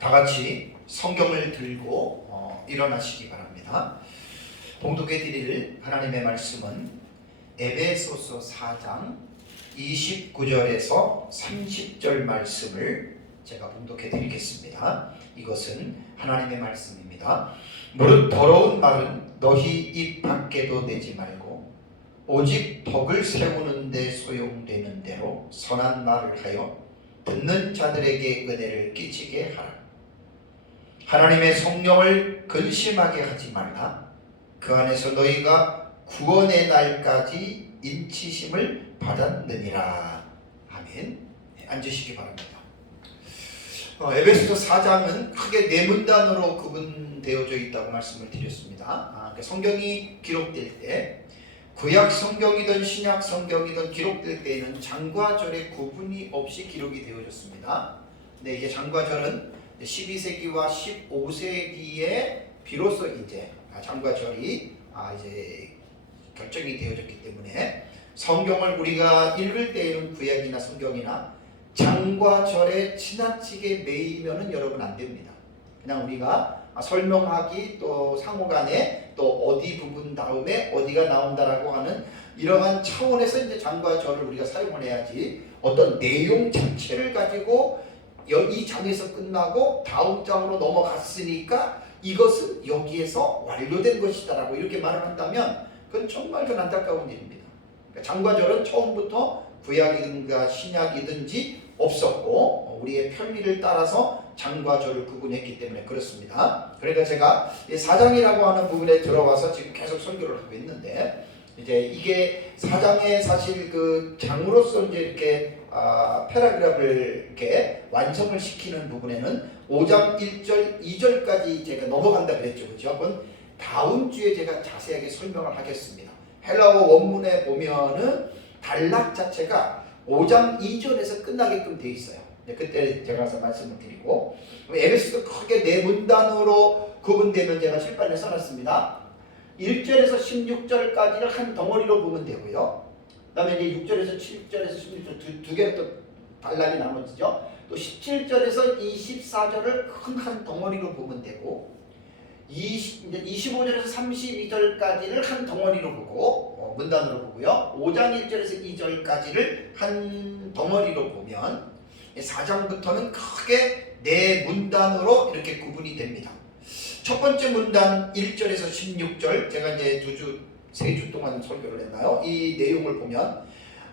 다 같이 성경을 들고 일어나시기 바랍니다. 봉독해 드릴 하나님의 말씀은 에베소서 4장 29절에서 30절 말씀을 제가 봉독해 드리겠습니다. 이것은 하나님의 말씀입니다. 무릇 더러운 말은 너희 입 밖에도 내지 말고 오직 덕을 세우는 데 소용되는 대로 선한 말을 하여 듣는 자들에게 은혜를 끼치게 하라. 하나님의 성령을 근심하게 하지 말라. 그 안에서 너희가 구원의 날까지 인치심을 받았느니라. 아멘. 앉으시기 바랍니다. 에베소서 4장은 크게 네 문단으로 구분되어져 있다고 말씀을 드렸습니다. 성경이 기록될 때 구약 성경이든 신약 성경이든 기록될 때에는 장과 절의 구분이 없이 기록이 되어졌습니다. 근데 이제 장과 절은 12세기와 15세기에 비로소 이제 장과 절이 이제 결정이 되어졌기 때문에 성경을 우리가 읽을 때에는 구약이나 성경이나 장과 절에 지나치게 매이면은 여러분 안 됩니다. 그냥 우리가 설명하기 또 상호간에 또 어디 부분 다음에 어디가 나온다라고 하는 이러한 차원에서 이제 장과 절을 우리가 사용을 해야지 어떤 내용 자체를 가지고 이 장에서 끝나고 다음 장으로 넘어갔으니까 이것은 여기에서 완료된 것이다라고 이렇게 말을 한다면 그건 정말 좀 안타까운 일입니다. 그러니까 장과 절은 처음부터 구약이든가 신약이든지 없었고 우리의 편리를 따라서 장과 절을 구분했기 때문에 그렇습니다. 그러니까 제가 4장이라고 하는 부분에 들어와서 지금 계속 설교를 하고 있는데 이제 이게 4장의 사실 그 장으로서 이제 이렇게 패러그래프를 이렇게 완성을 시키는 부분에는 5장 1절 2절까지 제가 넘어간다 그랬죠. 그렇죠? 그건 다음 주에 제가 자세하게 설명을 하겠습니다. 헬라어 원문에 보면은 단락 자체가 5장 2절에서 끝나게끔 되어 있어요. 그때 제가 가서 말씀을 드리고 에베소도 크게 네 문단으로 구분되면 제가 칠판에 써놨습니다. 1절에서 16절까지를 한 덩어리로 보면 되고요. 그 다음에 이제 6절에서 7절에서 16절 두 개로 또 단락이 나눠지죠. 또 17절에서 24절을 큰 한 덩어리로 보면 되고 25절에서 32절까지를 한 덩어리로 보고 문단으로 보고요. 5장 1절에서 2절까지를 한 덩어리로 보면 4장부터는 크게 네 문단으로 이렇게 구분이 됩니다. 첫 번째 문단 1절에서 16절 제가 이제 3주 동안 설교를 했나요? 이 내용을 보면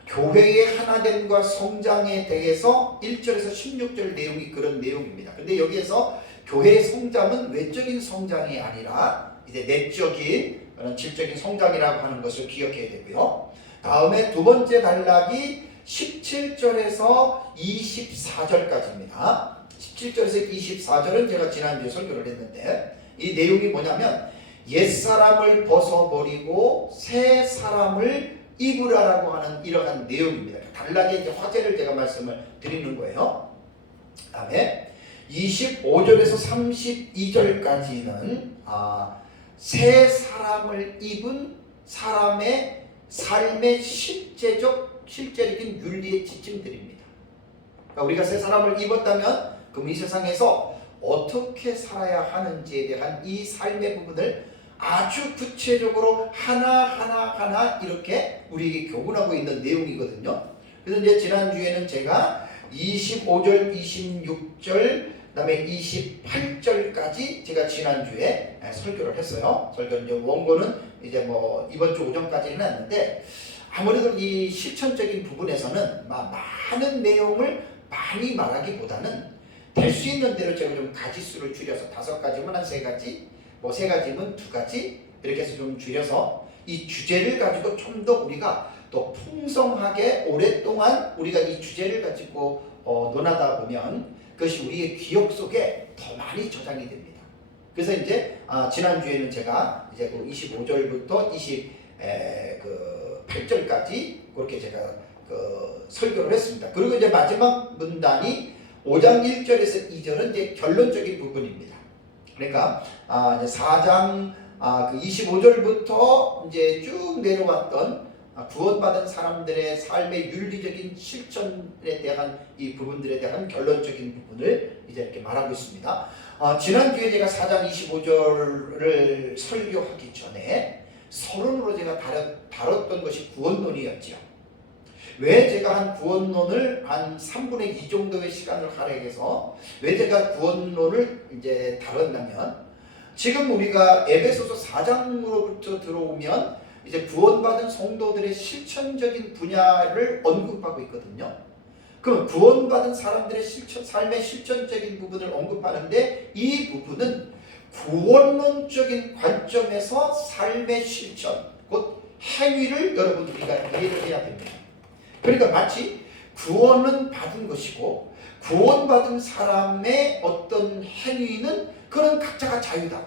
교회의 하나됨과 성장에 대해서 1절에서 16절 내용이 그런 내용입니다. 근데 여기에서 교회의 성장은 외적인 성장이 아니라 이제 내적인 질적인 성장이라고 하는 것을 기억해야 되고요. 다음에 두 번째 단락이 17절에서 24절까지입니다. 17절에서 24절은 제가 지난주에 설교를 했는데 이 내용이 뭐냐면 옛사람을 벗어버리고 새 사람을 입으라라고 하는 이러한 내용입니다. 단락의 이제 화제를 제가 말씀을 드리는 거예요. 그 다음에 25절에서 32절까지는 새 사람을 입은 사람의 삶의 실제적인 윤리의 지침들입니다. 그러니까 우리가 새 사람을 입었다면 그럼 이 세상에서 어떻게 살아야 하는지에 대한 이 삶의 부분을 아주 구체적으로 하나하나 이렇게 우리에게 교훈하고 있는 내용이거든요. 그래서 이제 지난주에는 제가 25절, 26절, 그 다음에 28절까지 제가 지난주에 설교를 했어요. 설교는 이제 원고는 이제 뭐 이번 주 오전까지 해놨는데 아무래도 이 실천적인 부분에서는 많은 내용을 많이 말하기보다는 될 수 있는 대로 제가 좀 가지수를 줄여서 5가지면 한 3가지, 뭐 3가지면 2가지 이렇게 해서 좀 줄여서 이 주제를 가지고 좀 더 우리가 또 풍성하게 오랫동안 우리가 이 주제를 가지고 논하다 보면 그것이 우리의 기억 속에 더 많이 저장이 됩니다. 그래서 이제 지난주에는 제가 이제 그 25절부터 28절까지 그렇게 제가 설교를 했습니다. 그리고 이제 마지막 문단이 5장 1절에서 2절은 이제 결론적인 부분입니다. 그러니까 이제 4장 25절부터 이제 쭉 내려왔던 구원받은 사람들의 삶의 윤리적인 실천에 대한 이 부분들에 대한 결론적인 부분을 이제 이렇게 말하고 있습니다. 지난주에 제가 4장 25절을 설교하기 전에 서론으로 제가 다뤘던 것이 구원론이었죠. 왜 제가 한 구원론을 한 3분의 2 정도의 시간을 할애해서 왜 제가 구원론을 이제 다뤘냐면, 지금 우리가 에베소서 4장으로부터 들어오면 이제 구원받은 성도들의 실천적인 분야를 언급하고 있거든요. 그럼 구원받은 사람들의 삶의 실천적인 부분을 언급하는데, 이 부분은 구원론적인 관점에서 삶의 실천, 곧 행위를 여러분 우리가 이해를 해야 됩니다. 그러니까 마치 구원은 받은 것이고 구원받은 사람의 어떤 행위는 그런 각자가 자유다,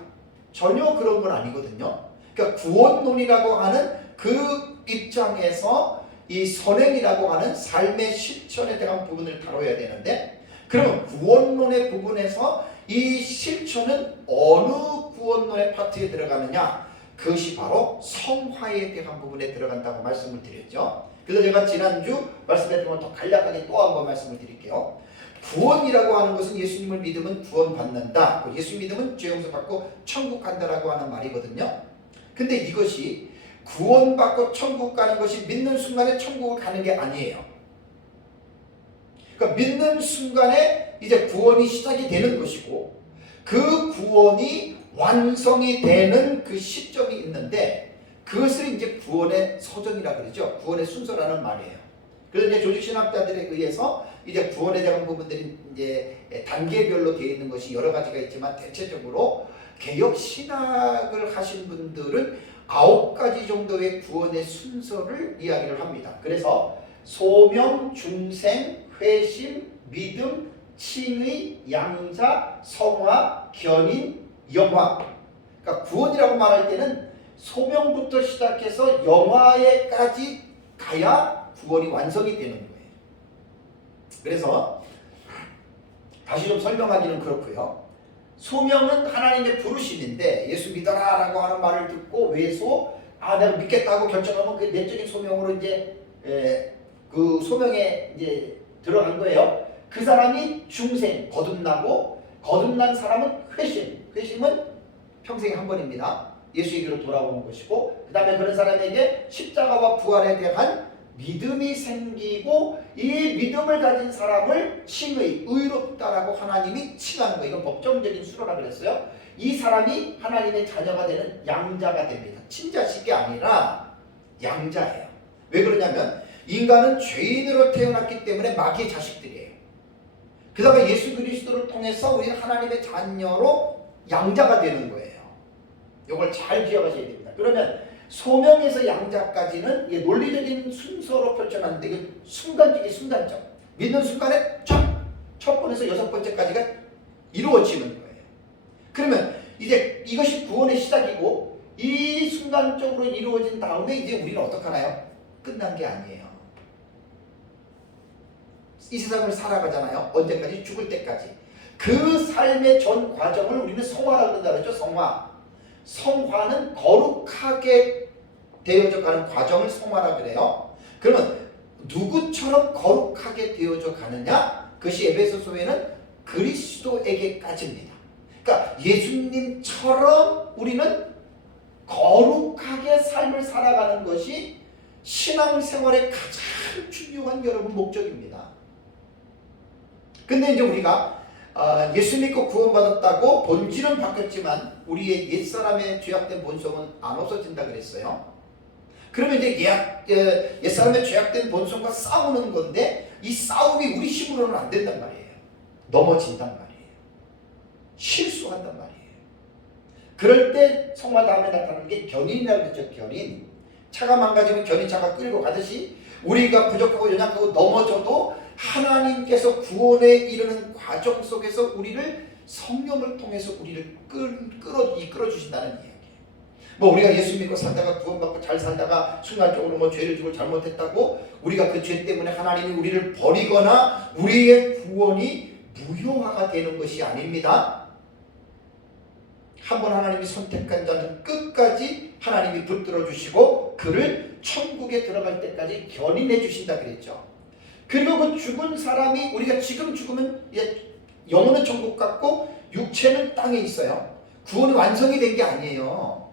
전혀 그런 건 아니거든요. 그러니까 구원론이라고 하는 그 입장에서 이 선행이라고 하는 삶의 실천에 대한 부분을 다뤄야 되는데, 그러면 구원론의 부분에서 이 실천은 어느 구원론의 파트에 들어가느냐? 그것이 바로 성화에 대한 부분에 들어간다고 말씀을 드렸죠. 그래서 제가 지난주 말씀드렸던 걸 더 간략하게 또 한번 말씀을 드릴게요. 구원이라고 하는 것은 예수님을 믿으면 구원받는다, 예수 믿으면 죄 용서받고 천국 간다라고 하는 말이거든요. 근데 이것이 구원받고 천국 가는 것이 믿는 순간에 천국을 가는 게 아니에요. 그러니까 믿는 순간에 이제 구원이 시작이 되는 것이고, 그 구원이 완성이 되는 그 시점이 있는데, 그것을 이제 구원의 서정이라 그러죠. 구원의 순서라는 말이에요. 그래서 이제 조직신학자들에 의해서 이제 구원에 대한 부분들이 이제 단계별로 되어 있는 것이 여러 가지가 있지만, 대체적으로 개혁 신학을 하신 분들은 9가지 정도의 구원의 순서를 이야기를 합니다. 그래서 소명, 중생, 회심, 믿음, 칭의, 양자, 성화, 견인, 영화. 그러니까 구원이라고 말할 때는 소명부터 시작해서 영화에까지 가야 구원이 완성이 되는 거예요. 그래서 다시 좀 설명하기는 그렇고요. 소명은 하나님의 부르심인데, 예수 믿어라 라고 하는 말을 듣고 외소, 내가 믿겠다고 결정하면 그 내적인 소명으로 이제 그 소명에 이제 들어간 거예요. 그 사람이 중생, 거듭나고, 거듭난 사람은 회심. 회심은 평생에 한 번입니다. 예수에게로 돌아오는 것이고, 그 다음에 그런 사람에게 십자가와 부활에 대한 믿음이 생기고, 이 믿음을 가진 사람을 칭의, 의롭다라고 하나님이 칭하는 거예요. 이건 법정적인 수로라 그랬어요. 이 사람이 하나님의 자녀가 되는 양자가 됩니다. 친자식이 아니라 양자예요. 왜 그러냐면 인간은 죄인으로 태어났기 때문에 마귀의 자식들이에요. 그다음에 예수 그리스도를 통해서 우리는 하나님의 자녀로 양자가 되는 거예요. 이걸 잘 기억하셔야 됩니다. 그러면 소명에서 양자까지는 논리적인 순서로 펼쳐놨는데, 이게 순간적. 믿는 순간에 첫 번에서 6번째까지가 이루어지는 거예요. 그러면 이제 이것이 구원의 시작이고, 이 순간적으로 이루어진 다음에 이제 우리는 어떻게 하나요? 끝난 게 아니에요. 이 세상을 살아가잖아요. 언제까지? 죽을 때까지. 그 삶의 전 과정을 우리는 성화라고 그런다 그랬죠. 성화. 성화는 거룩하게 되어져 가는 과정을 성화라 그래요. 그러면 누구처럼 거룩하게 되어져 가느냐? 그것이 에베소서에는 그리스도에게까지입니다. 그러니까 예수님처럼 우리는 거룩하게 삶을 살아가는 것이 신앙생활의 가장 중요한 여러분 목적입니다. 근데 이제 우리가 예수 믿고 구원받았다고 본질은 바뀌었지만 우리의 옛사람의 죄악된 본성은 안 없어진다 그랬어요. 그러면 이제 옛사람의 죄악된 본성과 싸우는 건데, 이 싸움이 우리 힘으로는 안 된단 말이에요. 넘어진단 말이에요. 실수한단 말이에요. 그럴 때 성화 다음에 나타나는 게 견인이라고 했죠. 견인. 차가 망가지면 견인차가 끌고 가듯이 우리가 부족하고 연약하고 넘어져도 하나님께서 구원에 이르는 과정 속에서 우리를 성령을 통해서 우리를 이끌어 주신다는 이야기예요. 뭐 우리가 예수 믿고 살다가 구원받고 잘 살다가 순간적으로 뭐 죄를 지고 잘못했다고 우리가 그 죄 때문에 하나님이 우리를 버리거나 우리의 구원이 무효화가 되는 것이 아닙니다. 한번 하나님이 선택한 자는 끝까지 하나님이 붙들어 주시고, 그를 천국에 들어갈 때까지 견인해 주신다 그랬죠. 그리고 그 죽은 사람이 우리가 지금 죽으면 영혼은 천국 같고 육체는 땅에 있어요. 구원이 완성이 된 게 아니에요.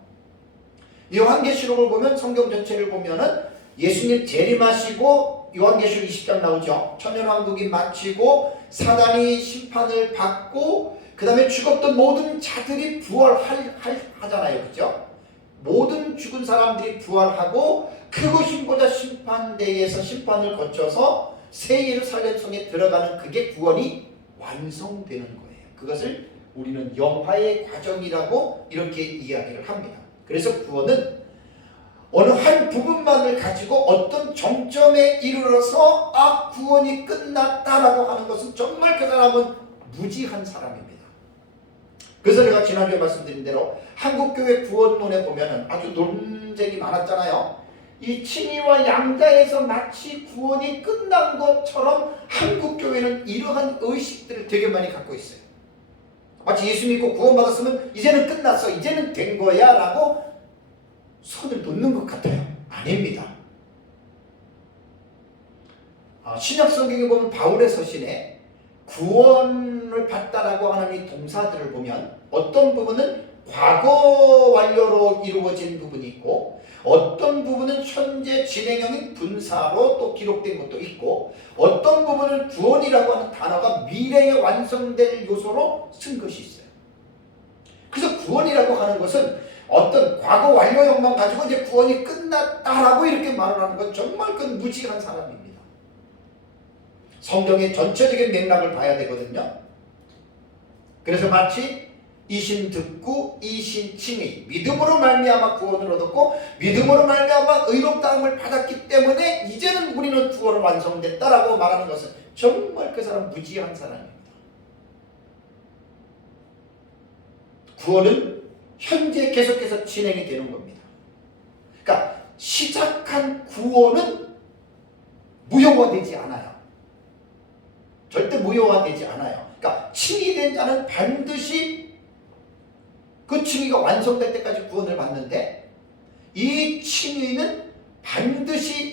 요한계시록을 보면 성경 전체를 보면은 예수님 재림하시고 요한계시록 20장 나오죠. 천년왕국이 마치고 사단이 심판을 받고 그 다음에 죽었던 모든 자들이 부활하잖아요. 그죠? 모든 죽은 사람들이 부활하고 크고 힘보다 심판대에서 심판을 거쳐서 새 예루살렘성에 들어가는 그게 구원이 완성되는 거예요. 그것을 우리는 영화의 과정이라고 이렇게 이야기를 합니다. 그래서 구원은 어느 한 부분만을 가지고 어떤 정점에 이르러서 구원이 끝났다라고 하는 것은 정말 그 사람은 무지한 사람입니다. 그래서 제가 지난주에 말씀드린 대로 한국교회 구원론에 보면 아주 논쟁이 많았잖아요. 이 칭의와 양자에서 마치 구원이 끝난 것처럼 한국교회는 이러한 의식들을 되게 많이 갖고 있어요. 마치 예수 믿고 구원받았으면 이제는 끝났어, 이제는 된 거야 라고 선을 놓는 것 같아요. 아닙니다. 신약 성경에 보면 바울의 서신에 구원을 받다라고 하는 이 동사들을 보면 어떤 부분은 과거 완료로 이루어진 부분이 있고 어떤 부분은 현재 진행형인 분사로 또 기록된 것도 있고 어떤 부분은 구원이라고 하는 단어가 미래에 완성될 요소로 쓴 것이 있어요. 그래서 구원이라고 하는 것은 어떤 과거 완료형만 가지고 이제 구원이 끝났다라고 이렇게 말을 하는 건 정말 그 무지한 사람입니다. 성경의 전체적인 맥락을 봐야 되거든요. 그래서 마치 이신 듣고 이신 칭의, 믿음으로 말미암아 구원을 얻었고 믿음으로 말미암아 의롭다함을 받았기 때문에 이제는 우리는 구원을 완성됐다라고 말하는 것은 정말 그 사람 무지한 사람입니다. 구원은 현재 계속해서 진행이 되는 겁니다. 그러니까 시작한 구원은 무효화되지 않아요. 절대 무효화되지 않아요. 그러니까 칭의된 자는 반드시 그 칭의가 완성될 때까지 구원을 받는데 이 칭의는 반드시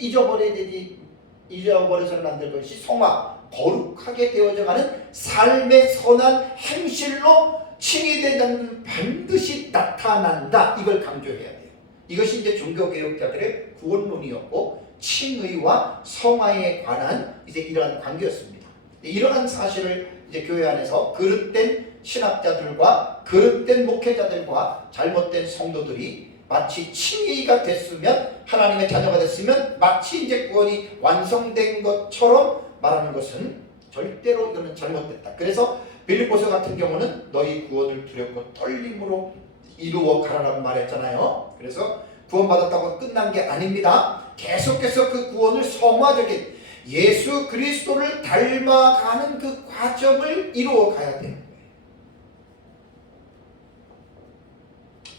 잊어버려서는 안 될 것이 성화, 거룩하게 되어져가는 삶의 선한 행실로 칭의된 자는 반드시 나타난다. 이걸 강조해야 돼요. 이것이 이제 종교개혁자들의 구원론이었고 칭의와 성화에 관한 이제 이러한 관계였습니다. 이러한 사실을 이제 교회 안에서 그릇된 신학자들과 그릇된 목회자들과 잘못된 성도들이 마치 칭의가 됐으면 하나님의 자녀가 됐으면 마치 이제 구원이 완성된 것처럼 말하는 것은 절대로 이거는 잘못됐다. 그래서 빌립보서 같은 경우는 너희 구원을 두렵고 떨림으로 이루어 가라라고 말했잖아요. 그래서 구원받았다고 끝난 게 아닙니다. 계속해서 그 구원을 성화적인 예수 그리스도를 닮아가는 그 과정을 이루어 가야 되는 거예요.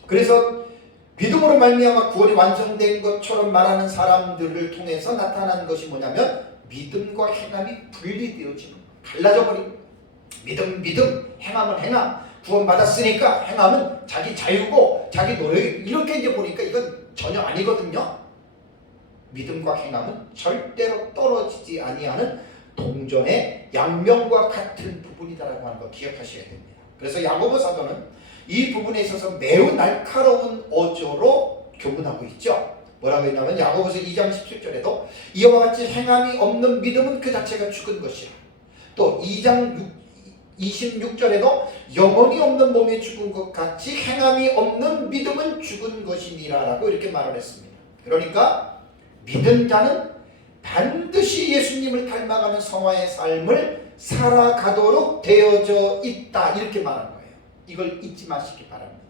그래서 믿음으로 말미암아 구원이 완성된 것처럼 말하는 사람들을 통해서 나타나는 것이 뭐냐면 믿음과 행함이 분리되어지는 거예요. 갈라져 버린 거예요. 믿음, 행함은 행함. 구원받았으니까 행함은 자기 자유고 자기 노력, 이렇게 이제 보니까 이건 전혀 아니거든요. 믿음과 행함은 절대로 떨어지지 아니하는 동전의 양면과 같은 부분이다라고 하는 거 기억하셔야 됩니다. 그래서 야고보 사도는 이 부분에 있어서 매우 날카로운 어조로 교문하고 있죠. 뭐라고 했냐면 야고보서 2장 17절에도 이와 같이 행함이 없는 믿음은 그 자체가 죽은 것이라. 또 2장 26절에도 영혼이 없는 몸이 죽은 것 같이 행함이 없는 믿음은 죽은 것이니라 라고 이렇게 말을 했습니다. 그러니까 믿은 자는 반드시 예수님을 닮아가는 성화의 삶을 살아가도록 되어져 있다 이렇게 말한 거예요. 이걸 잊지 마시기 바랍니다.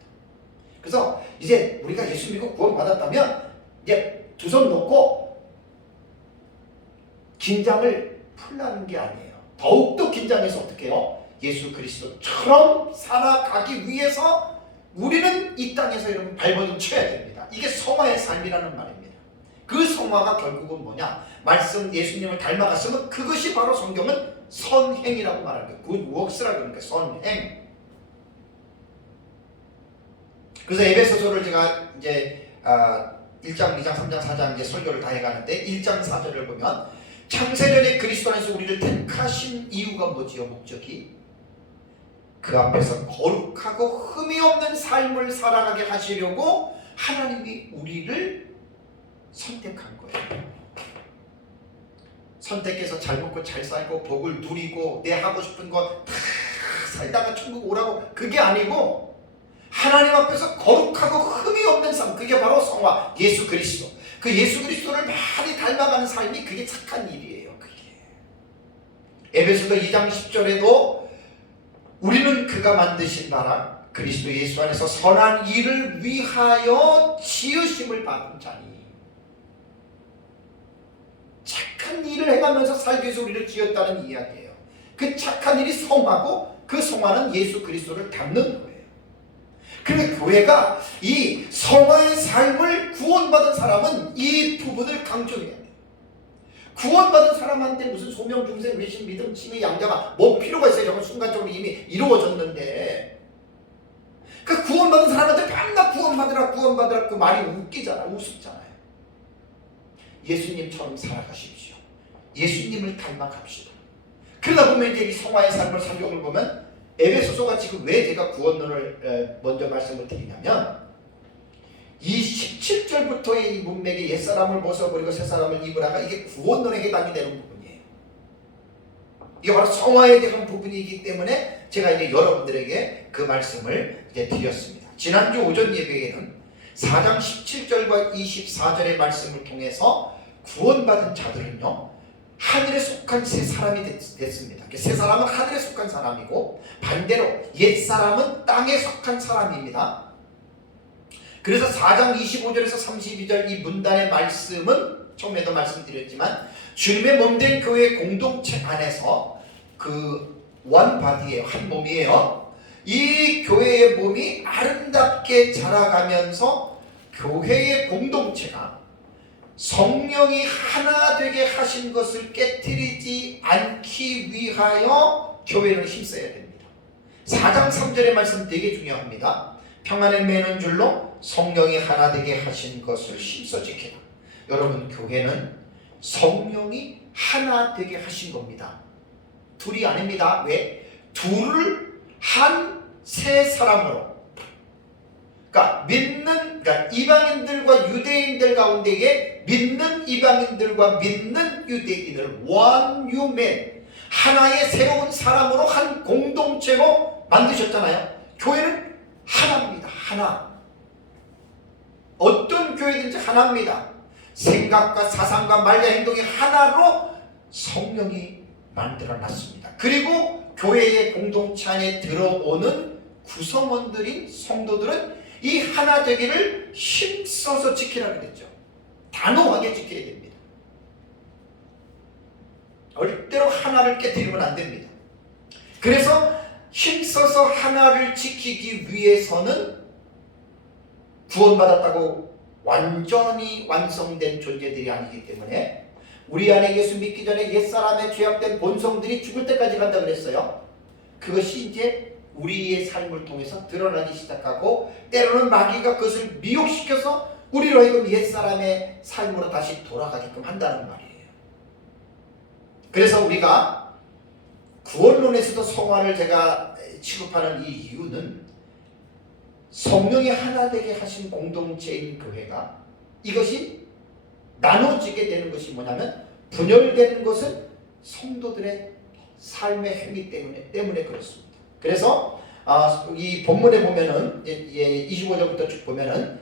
그래서 이제 우리가 예수 믿고 구원받았다면 이제 두 손 놓고 긴장을 풀라는 게 아니에요. 더욱더 긴장해서 어떻게 해요? 예수 그리스도처럼 살아가기 위해서 우리는 이 땅에서 여러분 발버둥 쳐야 됩니다. 이게 성화의 삶이라는 말입니다. 그 성화가 결국은 뭐냐? 말씀 예수님을 닮아갔으면 그것이 바로 성경은 선행이라고 말하는 거예요. good works라고 하는 거예요. 선행. 그래서 에베소서를 제가 이제 1장, 2장, 3장, 4장 이제 설교를 다 해가는데 1장 4절을 보면 창세전에 그리스도 안에서 우리를 택하신 이유가 뭐지요? 목적이 그 앞에서 거룩하고 흠이 없는 삶을 살아가게 하시려고 하나님이 우리를 선택한 거예요. 선택해서 잘 먹고 잘 살고 복을 누리고 내 하고 싶은 거 다 살다가 천국 오라고, 그게 아니고 하나님 앞에서 거룩하고 흠이 없는 삶, 그게 바로 성화 예수 그리스도, 그 예수 그리스도를 많이 닮아가는 삶이 그게 착한 일이에요. 그게 에베소서 2장 10절에도 우리는 그가 만드신 바라 그리스도 예수 안에서 선한 일을 위하여 지으심을 받은 자니, 착한 일을 해가면서 살기 위해서 우리를 지었다는 이야기예요. 그 착한 일이 성화고 그 성화는 예수 그리스도를 닮는 거예요. 그런데 교회가 이 성화의 삶을 구원받은 사람은 이 부분을 강조해야 돼요. 구원받은 사람한테 무슨 소명, 중생, 외신, 믿음, 칭의, 양자가 뭐 필요가 있어요? 저건 순간적으로 이미 이루어졌는데, 그 구원받은 사람한테 맨날 구원받으라 구원받으라 그 말이 웃기잖아요. 우습잖아요. 예수님처럼 살아가십시오. 예수님을 닮아갑시다. 그러다 보면 이제 이 성화의 삶을 성경을 보면 에베소서가 지금 왜 제가 구원론을 먼저 말씀을 드리냐면, 이 17절부터의 이 문맥이 옛사람을 벗어버리고 새사람을 입으라가 이게 구원론에 해당이 되는 부분이에요. 이게 바로 성화에 대한 부분이기 때문에 제가 이제 여러분들에게 그 말씀을 이제 드렸습니다. 지난주 오전 예배에는 4장 17절과 24절의 말씀을 통해서 구원받은 자들은요, 하늘에 속한 새 사람이 됐습니다. 새 사람은 하늘에 속한 사람이고 반대로 옛 사람은 땅에 속한 사람입니다. 그래서 4장 25절에서 32절 이 문단의 말씀은 처음에도 말씀드렸지만 주님의 몸된 교회 공동체 안에서 그 원바디예요. 한 몸이에요. 이 교회의 몸이 아름답게 자라가면서 교회의 공동체가 성령이 하나 되게 하신 것을 깨트리지 않기 위하여 교회를 힘써야 됩니다. 4장 3절의 말씀 되게 중요합니다. 평안을 매는 줄로 성령이 하나 되게 하신 것을 힘써 지키라. 여러분, 교회는 성령이 하나 되게 하신 겁니다. 둘이 아닙니다. 왜? 둘을 한 세 사람으로, 그러니까 이방인들과 유대인들 가운데에 믿는 이방인들과 믿는 유대인을 one new man, 하나의 새로운 사람으로 한 공동체로 만드셨잖아요. 교회는 하나입니다. 하나. 어떤 교회든지 하나입니다. 생각과 사상과 말과 행동이 하나로 성령이 만들어놨습니다. 그리고 교회의 공동체 안에 들어오는 구성원들인 성도들은 이 하나 되기를 힘써서 지키라고 했죠. 단호하게 지켜야 됩니다. 절대로 하나를 깨뜨리면 안 됩니다. 그래서 힘써서 하나를 지키기 위해서는 구원받았다고 완전히 완성된 존재들이 아니기 때문에 우리 안에 예수 믿기 전에 옛사람의 죄악된 본성들이 죽을 때까지 간다 그랬어요. 그것이 이제 우리의 삶을 통해서 드러나기 시작하고 때로는 마귀가 그것을 미혹시켜서 우리로 하여금 옛사람의 삶으로 다시 돌아가게끔 한다는 말이에요. 그래서 우리가 구원론에서도 성화를 제가 취급하는 이 이유는 성령이 하나 되게 하신 공동체인 교회가 이것이 나눠지게 되는 것이 뭐냐면 분열되는 것은 성도들의 삶의 행위 때문에 그렇습니다. 그래서 이 본문에 보면은 25절부터 쭉 보면은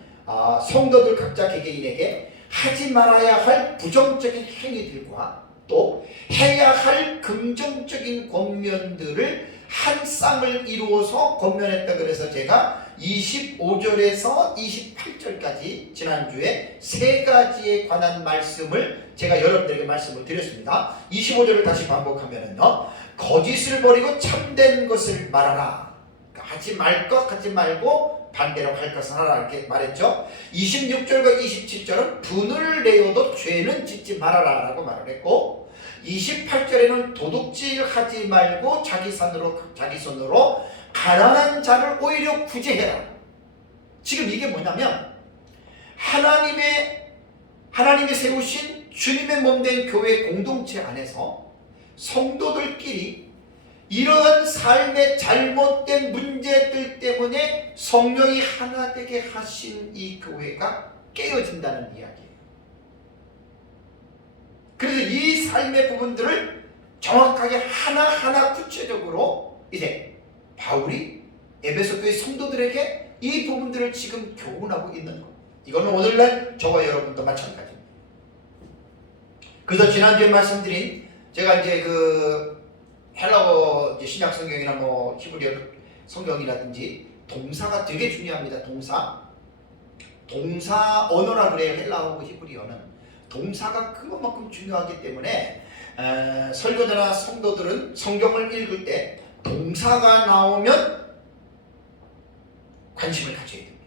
성도들 각자 개개인에게 하지 말아야 할 부정적인 행위들과 또 해야 할 긍정적인 권면들을 한 쌍을 이루어서 권면했다. 그래서 제가 25절에서 28절까지 지난주에 세 가지에 관한 말씀을 제가 여러분들에게 말씀을 드렸습니다. 25절을 다시 반복하면은요, 거짓을 버리고 참된 것을 말하라. 하지 말 것 하지 말고 반대로 할 것을 하라, 이렇게 말했죠. 26절과 27절은 분을 내어도 죄는 짓지 말아라 라고 말을 했고, 28절에는 도둑질하지 말고 자기 손으로 가난한 자를 오히려 구제해라. 지금 이게 뭐냐면 하나님이 세우신 주님의 몸된 교회 공동체 안에서 성도들끼리 이러한 삶의 잘못된 문제들 때문에 성령이 하나 되게 하신 이 교회가 깨어진다는 이야기예요. 그래서 이 삶의 부분들을 정확하게 하나하나 구체적으로 이제 바울이 에베소 교회 성도들에게 이 부분들을 지금 교훈하고 있는 겁니다. 이거는 오늘날 저와 여러분도 마찬가지입니다. 그래서 지난주에 말씀드린 제가 이제 그 헬라어 신약 성경이나 뭐 히브리어 성경이라든지 동사가 되게 중요합니다. 동사 언어라 그래요. 헬라어고 히브리어는 동사가 그것만큼 중요하기 때문에 설교자나 성도들은 성경을 읽을 때 동사가 나오면 관심을 가져야 됩니다.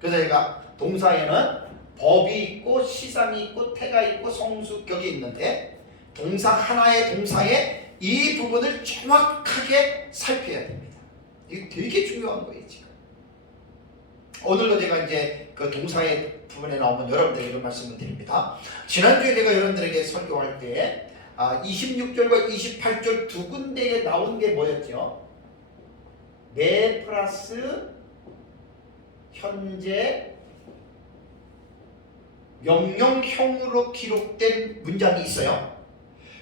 그래서 제가 동사에는 법이 있고 시상이 있고 태가 있고 성수격이 있는데 동사 하나의 동사에 이 부분을 정확하게 살펴야 됩니다. 이게 되게 중요한 거예요. 지금 오늘도 제가 이제 그 동사의 부분에 나오면 여러분들에게 말씀을 드립니다. 지난주에 제가 여러분들에게 설교할 때 26절과 28절 두 군데에 나온 게 뭐였죠? 네 플러스 현재 명령형으로 기록된 문장이 있어요.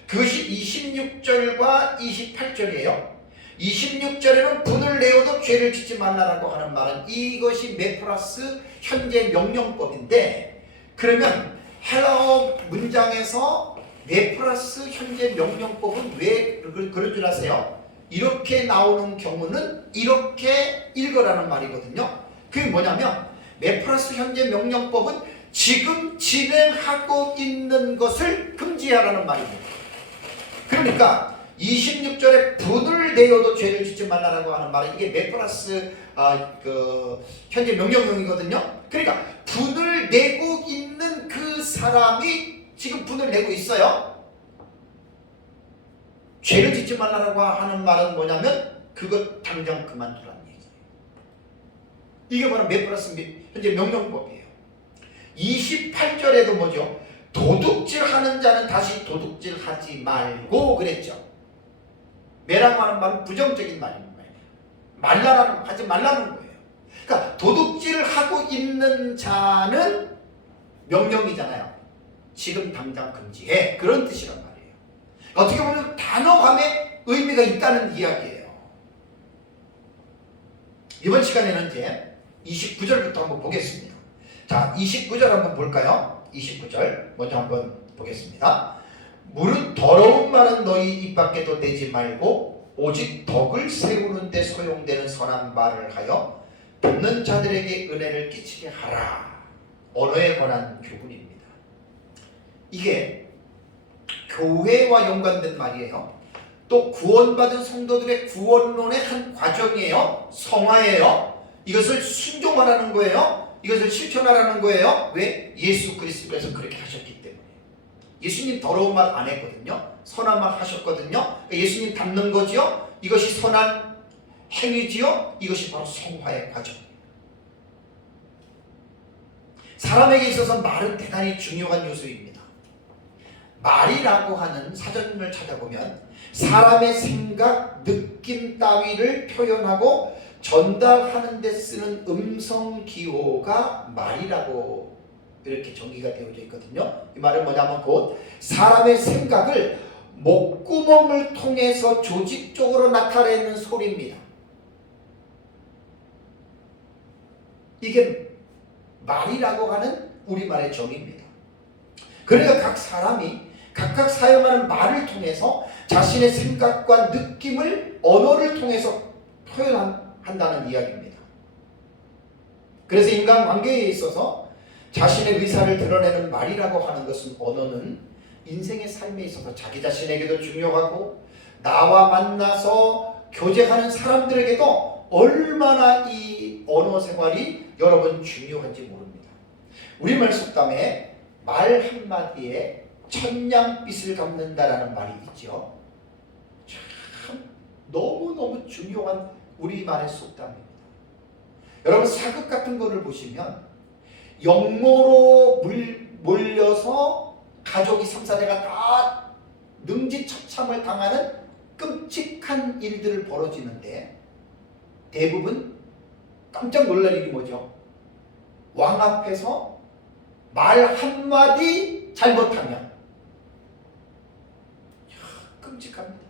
그것이 26절과 28절이에요. 26절에는 분을 내어도 죄를 짓지 말라라고 하는 말은 이것이 매 플러스 현재 명령법인데, 그러면 헬라어 문장에서 매 플러스 현재 명령법은 왜 그럴 줄 아세요? 이렇게 나오는 경우는 이렇게 읽으라는 말이거든요. 그게 뭐냐면 매 플러스 현재 명령법은 지금 진행하고 있는 것을 금지하라는 말입니다. 그러니까 26절에 분을 내어도 죄를 짓지 말라라고 하는 말은 이게 매 플러스 현재 명령형이거든요. 그러니까 분을 내고 있는 그 사람이 지금 분을 내고 있어요. 죄를 짓지 말라라고 하는 말은 뭐냐면 그것 당장 그만두라는 얘기예요. 이게 바로 매 플러스 현재 명령법이에요. 28절에도 뭐죠? 도둑질하는 자는 다시 도둑질하지 말고 그랬죠. 매라고 하는 말은 부정적인 말입니다. 하지 말라는 거예요. 그러니까 도둑질을 하고 있는 자는 명령이잖아요. 지금 당장 금지해. 그런 뜻이란 말이에요. 어떻게 보면 단어감에 의미가 있다는 이야기예요. 이번 시간에는 이제 29절부터 한번 보겠습니다. 자, 29절 한번 볼까요? 29절 먼저 한번 보겠습니다. 무릇 더러운 말은 너희 입 밖에도 내지 말고 오직 덕을 세우는 데 소용되는 선한 말을 하여 듣는 자들에게 은혜를 끼치게 하라. 언어에 관한 교훈입니다. 이게 교회와 연관된 말이에요. 또 구원받은 성도들의 구원론의 한 과정이에요. 성화예요. 이것을 순종하라는 거예요. 이것을 실천하라는 거예요. 왜? 예수 그리스도께서 그렇게 하셨기 때문에. 예수님 더러운 말 안 했거든요. 선한 말 하셨거든요. 예수님 닮는 거지요. 이것이 선한 행위지요. 이것이 바로 성화의 과정이에요. 사람에게 있어서 말은 대단히 중요한 요소입니다. 말이라고 하는 사전을 찾아보면 사람의 생각, 느낌 따위를 표현하고 전달하는 데 쓰는 음성 기호가 말이라고 이렇게 정의가 되어져 있거든요. 이 말은 뭐냐면 곧 사람의 생각을 목구멍을 통해서 조직적으로 나타내는 소리입니다. 이게 말이라고 하는 우리말의 정의입니다. 그러니까 각 사람이 각각 사용하는 말을 통해서 자신의 생각과 느낌을 언어를 통해서 표현한다는 이야기입니다. 그래서 인간관계에 있어서 자신의 의사를 드러내는 말이라고 하는 것은, 언어는 인생의 삶에 있어서 자기 자신에게도 중요하고 나와 만나서 교제하는 사람들에게도 얼마나 이 언어 생활이 여러분 중요한지 모릅니다. 우리말 속담에 말 한마디에 천냥빚을 갚는다라는 말이 있죠. 참 너무너무 중요한 우리말의 속담입니다. 여러분 사극 같은 거를 보시면 역모로 몰려서 가족이 3, 4대가 다 능지처참을 당하는 끔찍한 일들을 벌어지는데 대부분 깜짝 놀랄 일이 뭐죠? 왕 앞에서 말 한마디 잘못하면 끔찍합니다.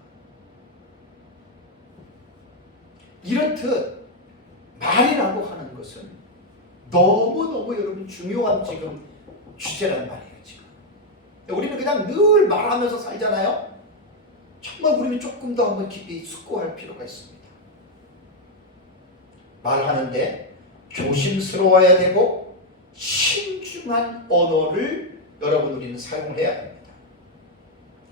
이렇듯 말이라고 하는 것은 너무너무 여러분 중요한 지금 주제란 말이에요. 지금 우리는 그냥 늘 말하면서 살잖아요. 정말 우리는 조금 더 한번 깊이 숙고할 필요가 있습니다. 말하는데 조심스러워야 되고 신중한 언어를 여러분 우리는 사용해야 됩니다.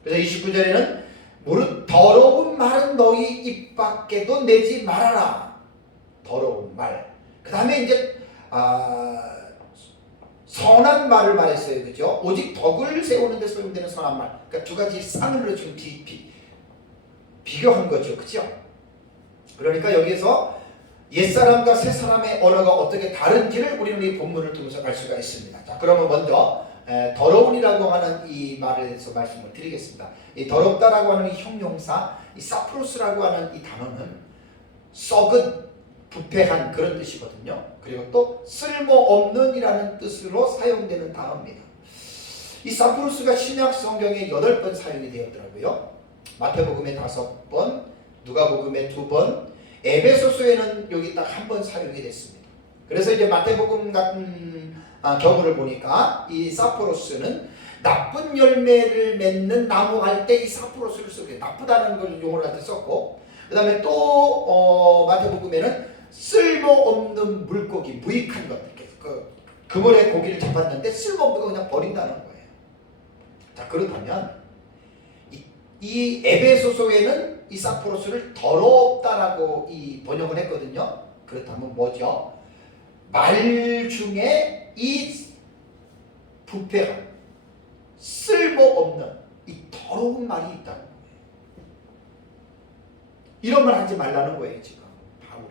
그래서 29절에는 무릇 더러운 말은 너희 입 밖에도 내지 말아라. 더러운 말. 그 다음에 이제 선한 말을 말했어요. 그죠? 오직 덕을 세우는 데 사용되는 선한 말. 그러니까 두 가지 쌍으로 지금 비교한 거죠. 그죠? 그러니까 여기에서 옛사람과 새사람의 언어가 어떻게 다른지를 우리는 이 본문을 통해서 알 수가 있습니다. 자, 그러면 먼저 더러운이라고 하는 이 말에 대해서 말씀을 드리겠습니다. 이 더럽다라고 하는 이 형용사, 이 사프로스라고 하는 이 단어는 썩은, 부패한 그런 뜻이거든요. 그리고 또 쓸모없는이라는 뜻으로 사용되는 단어입니다. 이 사프로스가 신약 성경에 8번 사용이 되었더라고요. 마태복음에 5번, 누가복음에 2번, 에베소서에는 여기 딱 한 번 사용이 됐습니다. 그래서 이제 마태복음 같은 경우를 보니까 이 사프로스는 나쁜 열매를 맺는 나무 할 때 이 사프로스를 쓰고 나쁘다는 걸 용어를 할 때 썼고, 그 다음에 또 마태복음에는 쓸모없는 물고기, 무익한 것, 그물에 고기를 잡았는데 쓸모없는 거 그냥 버린다는 거예요. 자, 그렇다면 이 에베소서에는 이 사프로스를 더럽다라고 이 번역을 했거든요. 그렇다면 뭐죠? 말 중에 이 부패한, 쓸모없는 이 더러운 말이 있다는 거예요. 이런 말 하지 말라는 거예요. 지금 바울은.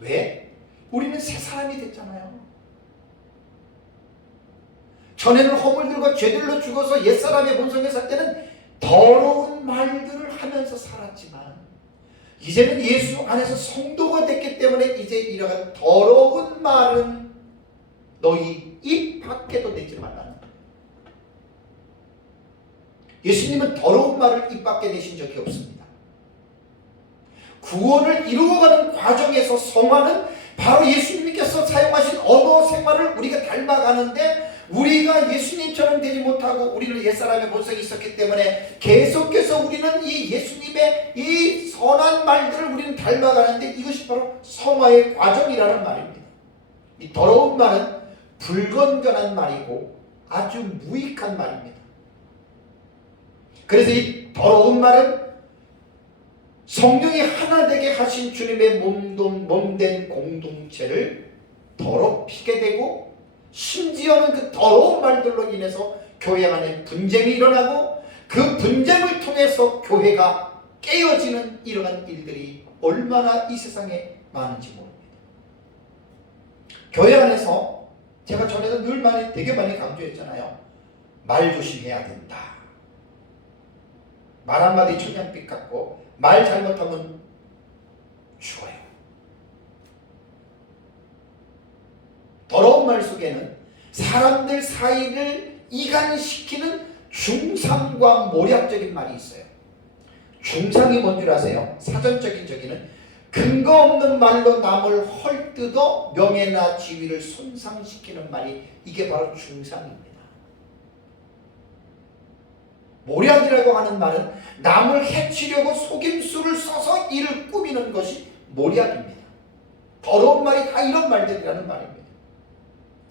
왜? 우리는 새 사람이 됐잖아요. 전에는 허물들과 죄들로 죽어서 옛사람의 본성에 살 때는 더러운 말들을 하면서 살았지만 이제는 예수 안에서 성도가 됐기 때문에 이제 이러한 더러운 말은 너희 입 밖에도 내지 말라는 거예요. 예수님은 더러운 말을 입 밖에 내신 적이 없습니다. 구원을 이루어가는 과정에서 성화는 바로 예수님께서 사용하신 언어 생활을 우리가 닮아가는데, 우리가 예수님처럼 되지 못하고 우리는 옛사람의 본성이 있었기 때문에 계속해서 우리는 이 예수님의 이 선한 말들을 우리는 닮아가는데, 이것이 바로 성화의 과정이라는 말입니다. 이 더러운 말은 불건전한 말이고 아주 무익한 말입니다. 그래서 이 더러운 말은 성령이 하나 되게 하신 주님의 몸된 공동체를 더럽히게 되고, 심지어는 그 더러운 말들로 인해서 교회 안에 분쟁이 일어나고, 그 분쟁을 통해서 교회가 깨어지는 이러한 일들이 얼마나 이 세상에 많은지 모릅니다. 교회 안에서 제가 전에도 되게 많이 강조했잖아요. 말 조심해야 된다. 말 한마디 천냥빛 같고 말 잘못하면 죽어요. 더러운 말 속에는 사람들 사이를 이간시키는 중상과 모략적인 말이 있어요. 중상이 뭔 줄 아세요? 사전적인 저기는 근거 없는 말로 남을 헐뜯어 명예나 지위를 손상시키는 말이, 이게 바로 중상입니다. 모략이라고 하는 말은 남을 해치려고 속임수를 써서 이를 꾸미는 것이 모략입니다. 더러운 말이 다 이런 말들이라는 말입니다.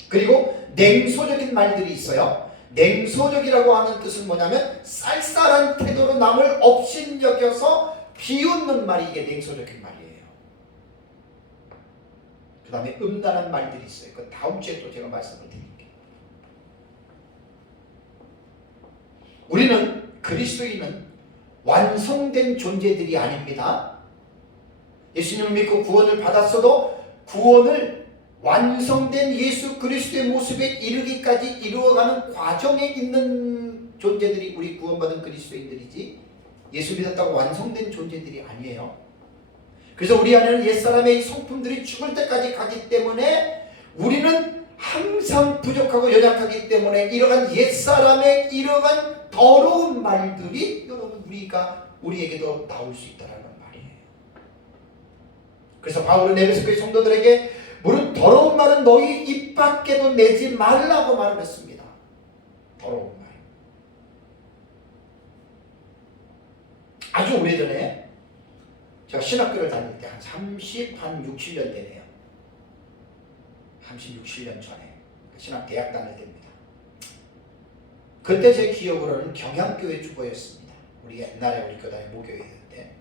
그리고 냉소적인 말들이 있어요. 냉소적이라고 하는 뜻은 뭐냐면 쌀쌀한 태도로 남을 업신여겨서 비웃는 말이 이게 냉소적인 말이에요. 그 다음에 음란한 말들이 있어요. 그 다음 주에 또 제가 말씀을 드릴게요. 우리는 그리스도인은 완성된 존재들이 아닙니다. 예수님을 믿고 구원을 받았어도 구원을 완성된 예수 그리스도의 모습에 이르기까지 이루어가는 과정에 있는 존재들이 우리 구원받은 그리스도인들이지, 예수 믿었다고 완성된 존재들이 아니에요. 그래서 우리 안에는 옛사람의 성품들이 죽을 때까지 가기 때문에 우리는 항상 부족하고 연약하기 때문에 이러한 옛사람의 이러한 더러운 말들이 여러분 우리에게도 나올 수 있다는 말이에요. 그래서 바울은 에베소교회 성도들에게 무릇 더러운 말은 너희 입 밖에도 내지 말라고 말을 했습니다. 더러운 말. 아주 오래전에 제가 신학교를 다닐 때 한 60년 되네요. 36년 전에 대학 다닐 때입니다. 그때 제 기억으로는 경양교회 주보였습니다. 우리 옛날에 우리 교단에 모교회였는데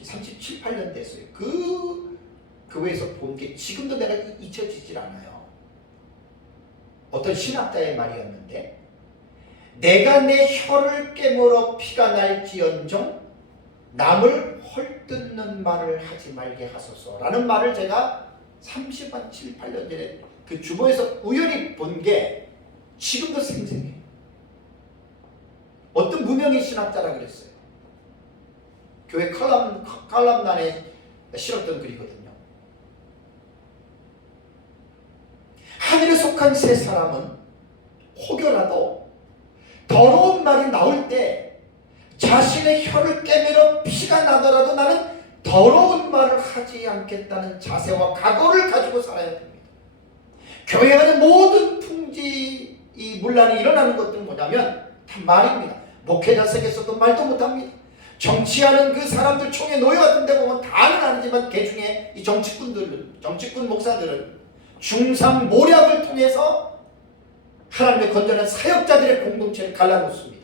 37, 8년 됐어요. 그 교회에서 본 게 지금도 내가 잊혀지질 않아요. 어떤 신학자의 말이었는데, 내가 내 혀를 깨물어 피가 날지언정 남을 헐뜯는 말을 하지 말게 하소서라는 말을 제가 37, 8년 전에 그 주보에서 우연히 본 게 지금도 생생해요. 어떤 무명의 신학자라 그랬어요. 교회 칼럼란에 실었던 글이거든요. 하늘에 속한 세 사람은 혹여라도 더러운 말이 나올 때 자신의 혀를 깨물어 피가 나더라도 나는 더러운 말을 하지 않겠다는 자세와 각오를 가지고 살아야 됩니다. 교회 안에 모든 풍지 문란이 일어나는 것들은 뭐냐면 다 말입니다. 목회자 세계에서도 말도 못합니다. 정치하는 그 사람들 총회 노예 같은 데 보면 다는 아니지만 그 중에 이 정치꾼 목사들은 중상 모략을 통해서 하나님의 건전한 사역자들의 공동체를 갈라놓습니다.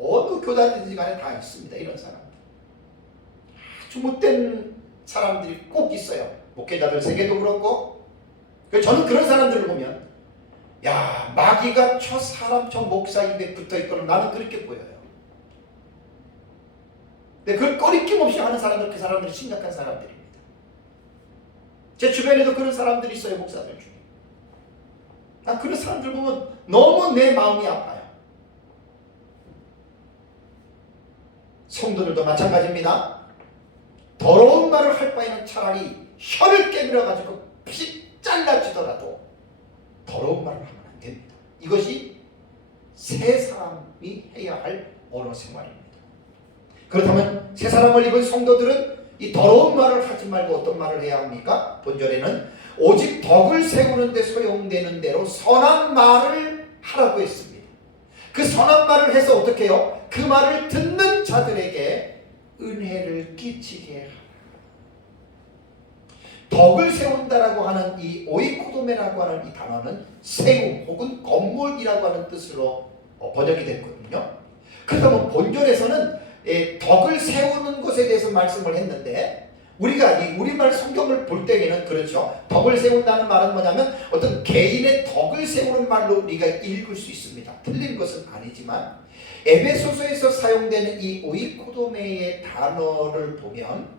어느 교단이든지 간에 다 있습니다. 이런 사람들. 아주 못된 사람들이 꼭 있어요. 목회자들 세계도 그렇고. 저는 그런 사람들을 보면 야, 마귀가 저 사람 저 목사 입에 붙어있거나 나는 그렇게 보여요. 근데 그걸 꺼리낌 없이 하는 사람들, 그 사람들이 심각한 사람들입니다. 제 주변에도 그런 사람들이 있어요. 목사들 중에. 난 그런 사람들 보면 너무 내 마음이 아파요. 성도들도 마찬가지입니다. 더러운 말을 할 바에는 차라리 혀를 깨물어 가지고 피 잘라지더라도 더러운 말을 하면 안 됩니다. 이것이 세 사람이 해야 할 언어 생활입니다. 그렇다면 세 사람을 입은 성도들은 이 더러운 말을 하지 말고 어떤 말을 해야 합니까? 본절에는 오직 덕을 세우는 데 소용되는 대로 선한 말을 하라고 했습니다. 그 선한 말을 해서 어떻게 해요? 그 말을 듣는 자들에게 은혜를 끼치게 하라. 덕을 세운다라고 하는 이 오이코도메라고 하는 이 단어는 세움 혹은 건물이라고 하는 뜻으로 번역이 됐거든요. 그렇다면 본절에서는 덕을 세우는 것에 대해서 말씀을 했는데, 우리가 이 우리말 성경을 볼 때에는 그렇죠. 덕을 세운다는 말은 뭐냐면 어떤 개인의 덕을 세우는 말로 우리가 읽을 수 있습니다. 틀린 것은 아니지만 에베소서에서 사용되는 이 오이코도메의 단어를 보면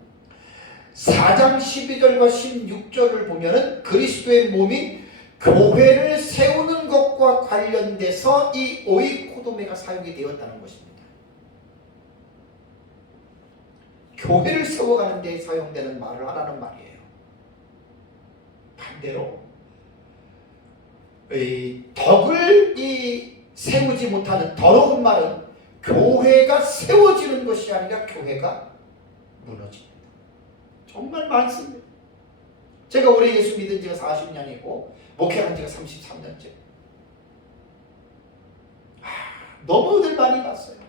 4장 12절과 16절을 보면은 그리스도의 몸인 교회를 세우는 것과 관련돼서 이 오이코도메가 사용이 되었다는 것입니다. 교회를 세워가는 데 사용되는 말을 하라는 말이에요. 반대로 덕을 세우지 못하는 더러운 말은 교회가 세워지는 것이 아니라 교회가 무너집니다. 정말 많습니다. 제가 올해 예수 믿은 지가 40년이고 목회한 지가 33년째. 너무들 많이 봤어요.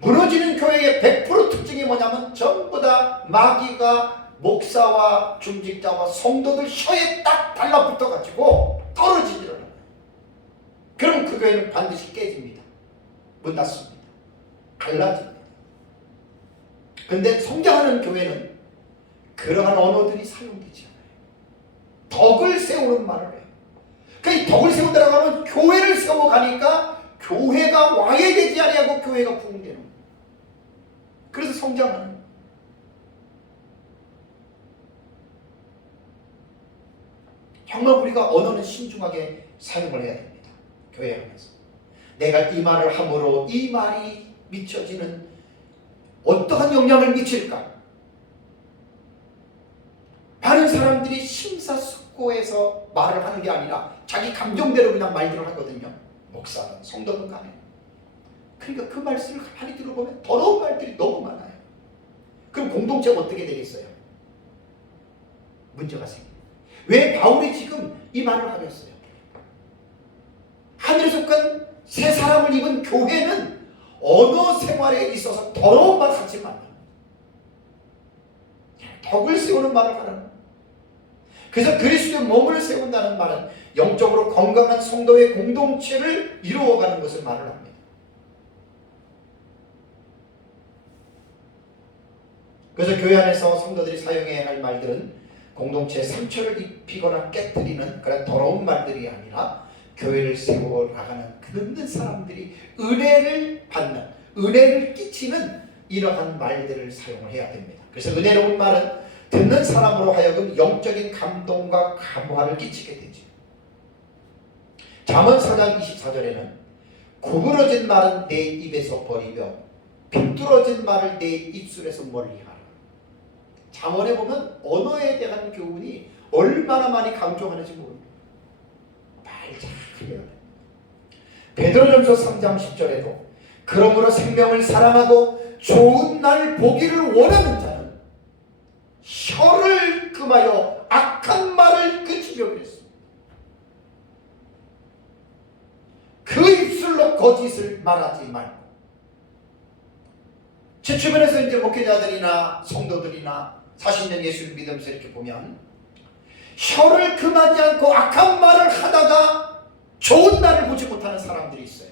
무너지는 교회의 100% 특징이 뭐냐면 전부 다 마귀가 목사와 중직자와 성도들 혀에 딱 달라붙어 가지고 떨어지더라고요. 그럼 그 교회는 반드시 깨집니다. 문 닫습니다. 갈라집니다. 그런데 성장하는 교회는 그러한 언어들이 사용되지 않아요. 덕을 세우는 말을 해요. 그러니까 이 덕을 세운다고 하면 교회를 세워가니까 교회가 와해되지 아니하고 교회가 부흥되는 거예요. 그래서 성장하는 거예요. 정말 우리가 언어는 신중하게 사용을 해야 됩니다. 교회 안에서 내가 이 말을 함으로 이 말이 미쳐지는 어떠한 영향을 미칠까? 많은 사람들이 심사숙고해서 말을 하는 게 아니라 자기 감정대로 그냥 말들을 하거든요. 목사는 성도는 간에. 그러니까 그 말씀을 가만히 들어보면 더러운 말들이 너무 많아요. 그럼 공동체가 어떻게 되겠어요? 문제가 생깁니다. 왜 바울이 지금 이 말을 하겠어요? 하늘에 속한 새 사람을 입은 교회는 언어 생활에 있어서 더러운 말 하지 말라. 덕을 세우는 말을 하라는. 그래서 그리스도의 몸을 세운다는 말은 영적으로 건강한 성도의 공동체를 이루어가는 것을 말을 합니다. 그래서 교회 안에서 성도들이 사용해야 할 말들은 공동체에 상처를 입히거나 깨뜨리는 그런 더러운 말들이 아니라 교회를 세워나가는 그 듣는 사람들이 은혜를 받는, 은혜를 끼치는 이러한 말들을 사용을 해야 됩니다. 그래서 은혜로운 말은 듣는 사람으로 하여금 영적인 감동과 감화를 끼치게 되죠. 잠언 4장 24절에는 구부러진 말은 내 입에서 버리며 빗뚫어진 말을 내 입술에서 멀리하라. 잠언에 보면 언어에 대한 교훈이 얼마나 많이 강조하는지 모릅니다. 말 잘 해야 됩니다. 베드로전서 3장 10절에도 그러므로 생명을 사랑하고 좋은 날 보기를 원하는 자는 혀를 금하여 악한 말을 그치려고 했습니다. 그 입술로 거짓을 말하지 말고. 제 주변에서 이제 목회자들이나 성도들이나 40년 예수를 믿으면서 이렇게 보면 혀를 금하지 않고 악한 말을 하다가 좋은 날을 보지 못하는 사람들이 있어요.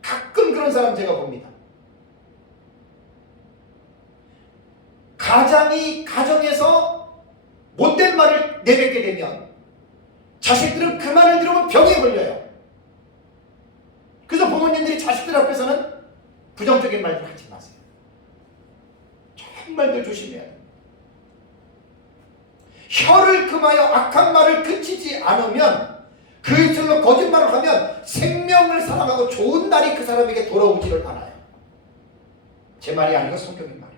가끔 그런 사람 제가 봅니다. 가정에서 못된 말을 내뱉게 되면 자식들은 그 말을 들으면 병에 걸려요. 그래서 부모님들이 자식들 앞에서는 부정적인 말들 하지 마세요. 정말들 조심해야 돼요. 혀를 금하여 악한 말을 그치지 않으면 그 입술로 거짓말을 하면 생명을 사랑하고 좋은 날이 그 사람에게 돌아오지를 않아요. 제 말이 아니고 성경의 말이에요.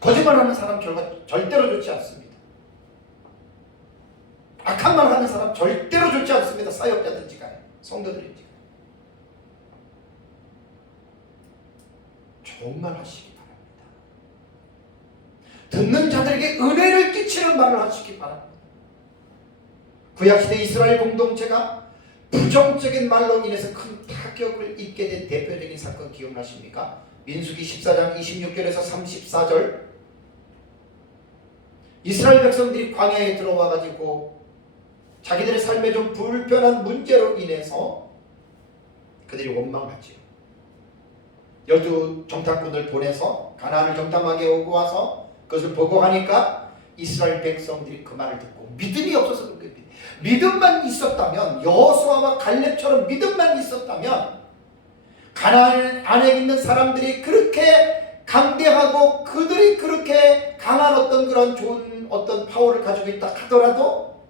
거짓말하는 사람 결과 절대로 좋지 않습니다. 악한 말 하는 사람 절대로 좋지 않습니다. 사역자든지 간에 성도들인지 간에. 좋은 말 하시기 바랍니다. 듣는 자들에게 은혜를 끼치는 말을 하시기 바랍니다. 구약시대 이스라엘 공동체가 부정적인 말로 인해서 큰 타격을 입게 된 대표적인 사건 기억나십니까? 민수기 14장 26절에서 34절. 이스라엘 백성들이 광야에 들어와 가지고 자기들의 삶에 좀 불편한 문제로 인해서 그들이 원망하지요. 12 정탐꾼을 보내서 가나안을 정탐하게 오고 와서 그것을 보고하니까 이스라엘 백성들이 그 말을 듣고 믿음이 없어서 그렇게 믿음만 있었다면, 여호수아와 갈렙처럼 믿음만 있었다면 가나안 안에 있는 사람들이 그렇게 강대하고 그들이 그렇게 강한 어떤 그런 좋은 어떤 파워를 가지고 있다 하더라도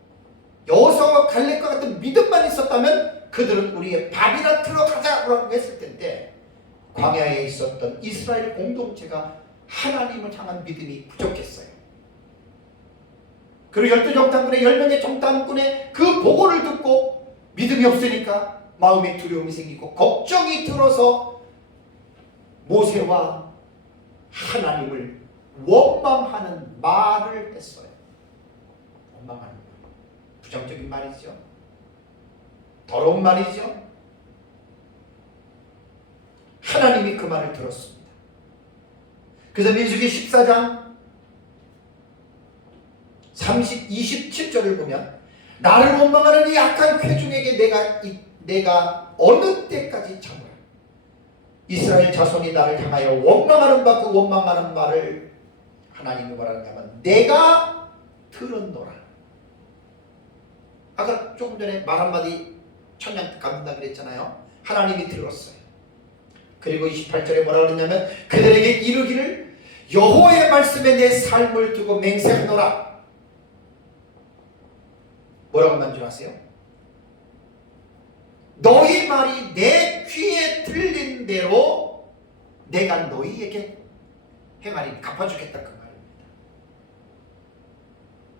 여호수아와 갈렙과 같은 믿음만 있었다면 그들은 우리의 밥이나 들어가자라고 했을 텐데, 광야에 있었던 이스라엘 공동체가 하나님을 향한 믿음이 부족했어요. 그리고 12 정탐꾼의 10명의 정탐꾼의 그 보고를 듣고 믿음이 없으니까 마음에 두려움이 생기고 걱정이 들어서 모세와 하나님을 원망하는 말을 했어요. 원망하는 말. 부정적인 말이죠. 더러운 말이죠. 하나님이 그 말을 들었습니다. 그래서 민수기 14장 27절을 보면 나를 원망하는 이 악한 회중에게 내가 어느 때까지 참으라. 이스라엘 자손이 나를 향하여 원망하는 바 그 원망하는 말을 하나님이 뭐라는가 하면 내가 들었노라. 아까 조금 전에 말 한마디 천냥 갚는다 그랬잖아요. 하나님이 들었어요. 그리고 28절에 뭐라 그러냐면 그들에게 이르기를 여호와의 말씀에 내 삶을 두고 맹세하노라. 뭐라고 만 줄 아세요? 너희 말이 내 귀에 들린 대로 내가 너희에게 행하리. 갚아주겠다 그 말입니다.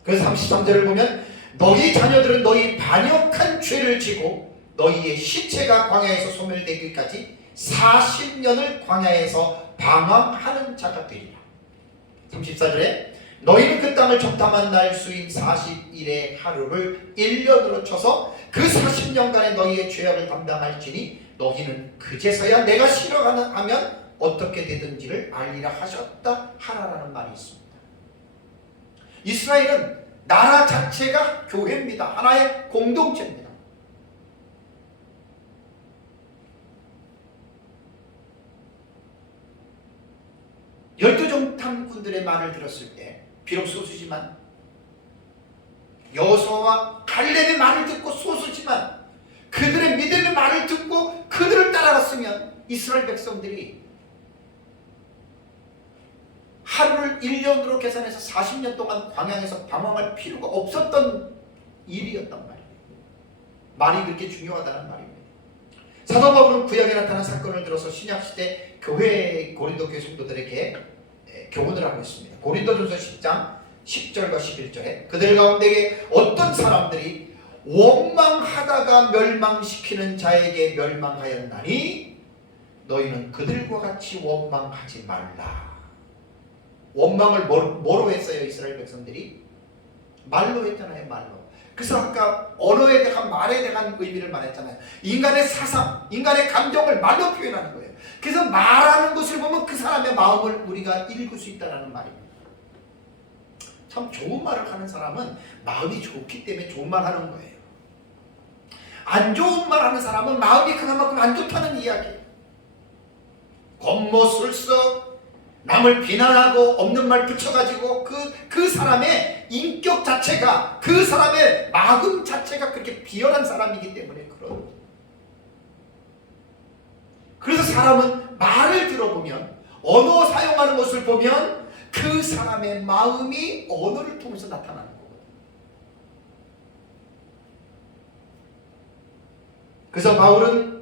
그래서 33절을 보면 너희 자녀들은 너희 반역한 죄를 지고 너희의 시체가 광야에서 소멸되기까지 40년을 광야에서 방황하는 자가 되리라. 34절에 너희는 그 땅을 적당한 날수인 40일의 하루를 1년으로 쳐서 그 40년간의 너희의 죄악을 담당할지니 너희는 그제서야 내가 싫어하면 어떻게 되든지를 알리라 하셨다 하라라는 말이 있습니다. 이스라엘은 나라 자체가 교회입니다. 하나의 공동체입니다. 열두 정탐꾼들의 말을 들었을 때 비록 소수지만 여호수아와 갈렙의 말을 듣고 소수지만 그들의 믿음의 말을 듣고 그들을 따라갔으면 이스라엘 백성들이 하루를 1년으로 계산해서 40년 동안 광야에서 방황할 필요가 없었던 일이었단 말이에요. 말이 그렇게 중요하다는 말입니다. 사도 바울은 구약에 나타난 사건을 들어서 신약시대 고린도 교회 성도들에게 교훈을 하고 있습니다. 고린도전서 10장 10절과 11절에 그들 가운데 어떤 사람들이 원망하다가 멸망시키는 자에게 멸망하였나니 너희는 그들과 같이 원망하지 말라. 원망을 뭐로 했어요? 이스라엘 백성들이 말로 했잖아요. 말로. 그래서 아까 언어에 대한 말에 대한 의미를 말했잖아요. 인간의 사상, 인간의 감정을 말로 표현하는 거예요. 그래서 말하는 것을 보면 그 사람의 마음을 우리가 읽을 수 있다는 말입니다. 참 좋은 말을 하는 사람은 마음이 좋기 때문에 좋은 말 하는 거예요. 안 좋은 말 하는 사람은 마음이 그만큼 안 좋다는 이야기예요. 겉모술썩 남을 비난하고 없는 말 붙여가지고 그 사람의 인격 자체가, 그 사람의 마음 자체가 그렇게 비열한 사람이기 때문에 그런. 그래서 사람은 말을 들어보면, 언어 사용하는 것을 보면 그 사람의 마음이 언어를 통해서 나타나는 거거든요. 그래서 바울은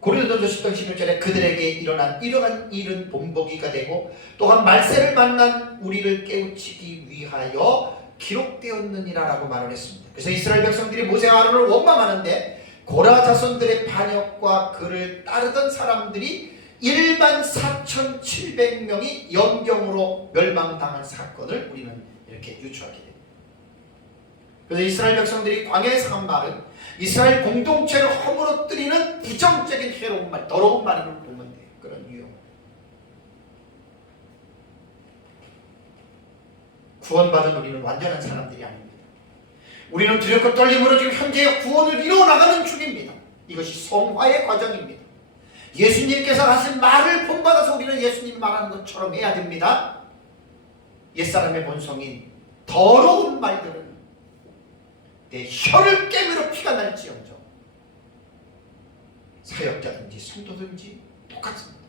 고린도전서 10장 11절에 그들에게 일어난 이러한 일은 본보기가 되고 또한 말세를 만난 우리를 깨우치기 위하여 기록되었느니라 라고 말을 했습니다. 그래서 이스라엘 백성들이 모세와 아론을 원망하는데 고라 자손들의 반역과 그를 따르던 사람들이 14,700명이 연병으로 멸망당한 사건을 우리는 이렇게 유추하게 됩니다. 그래서 이스라엘 백성들이 광야에서 한 말은 이스라엘 공동체를 허물어뜨리는 부정적인 해로운 말, 더러운 말임을 보면 돼요. 그런 유형. 구원받은 우리는 완전한 사람들이 아닙니다. 우리는 두렵고 떨림으로 지금 현재의 구원을 이루어나가는 중입니다. 이것이 성화의 과정입니다. 예수님께서 하신 말을 본받아서 우리는 예수님이 말하는 것처럼 해야 됩니다. 옛사람의 본성인 더러운 말들은 내 혀를 깨물어 피가 날지언정 사역자든지 성도든지 똑같습니다.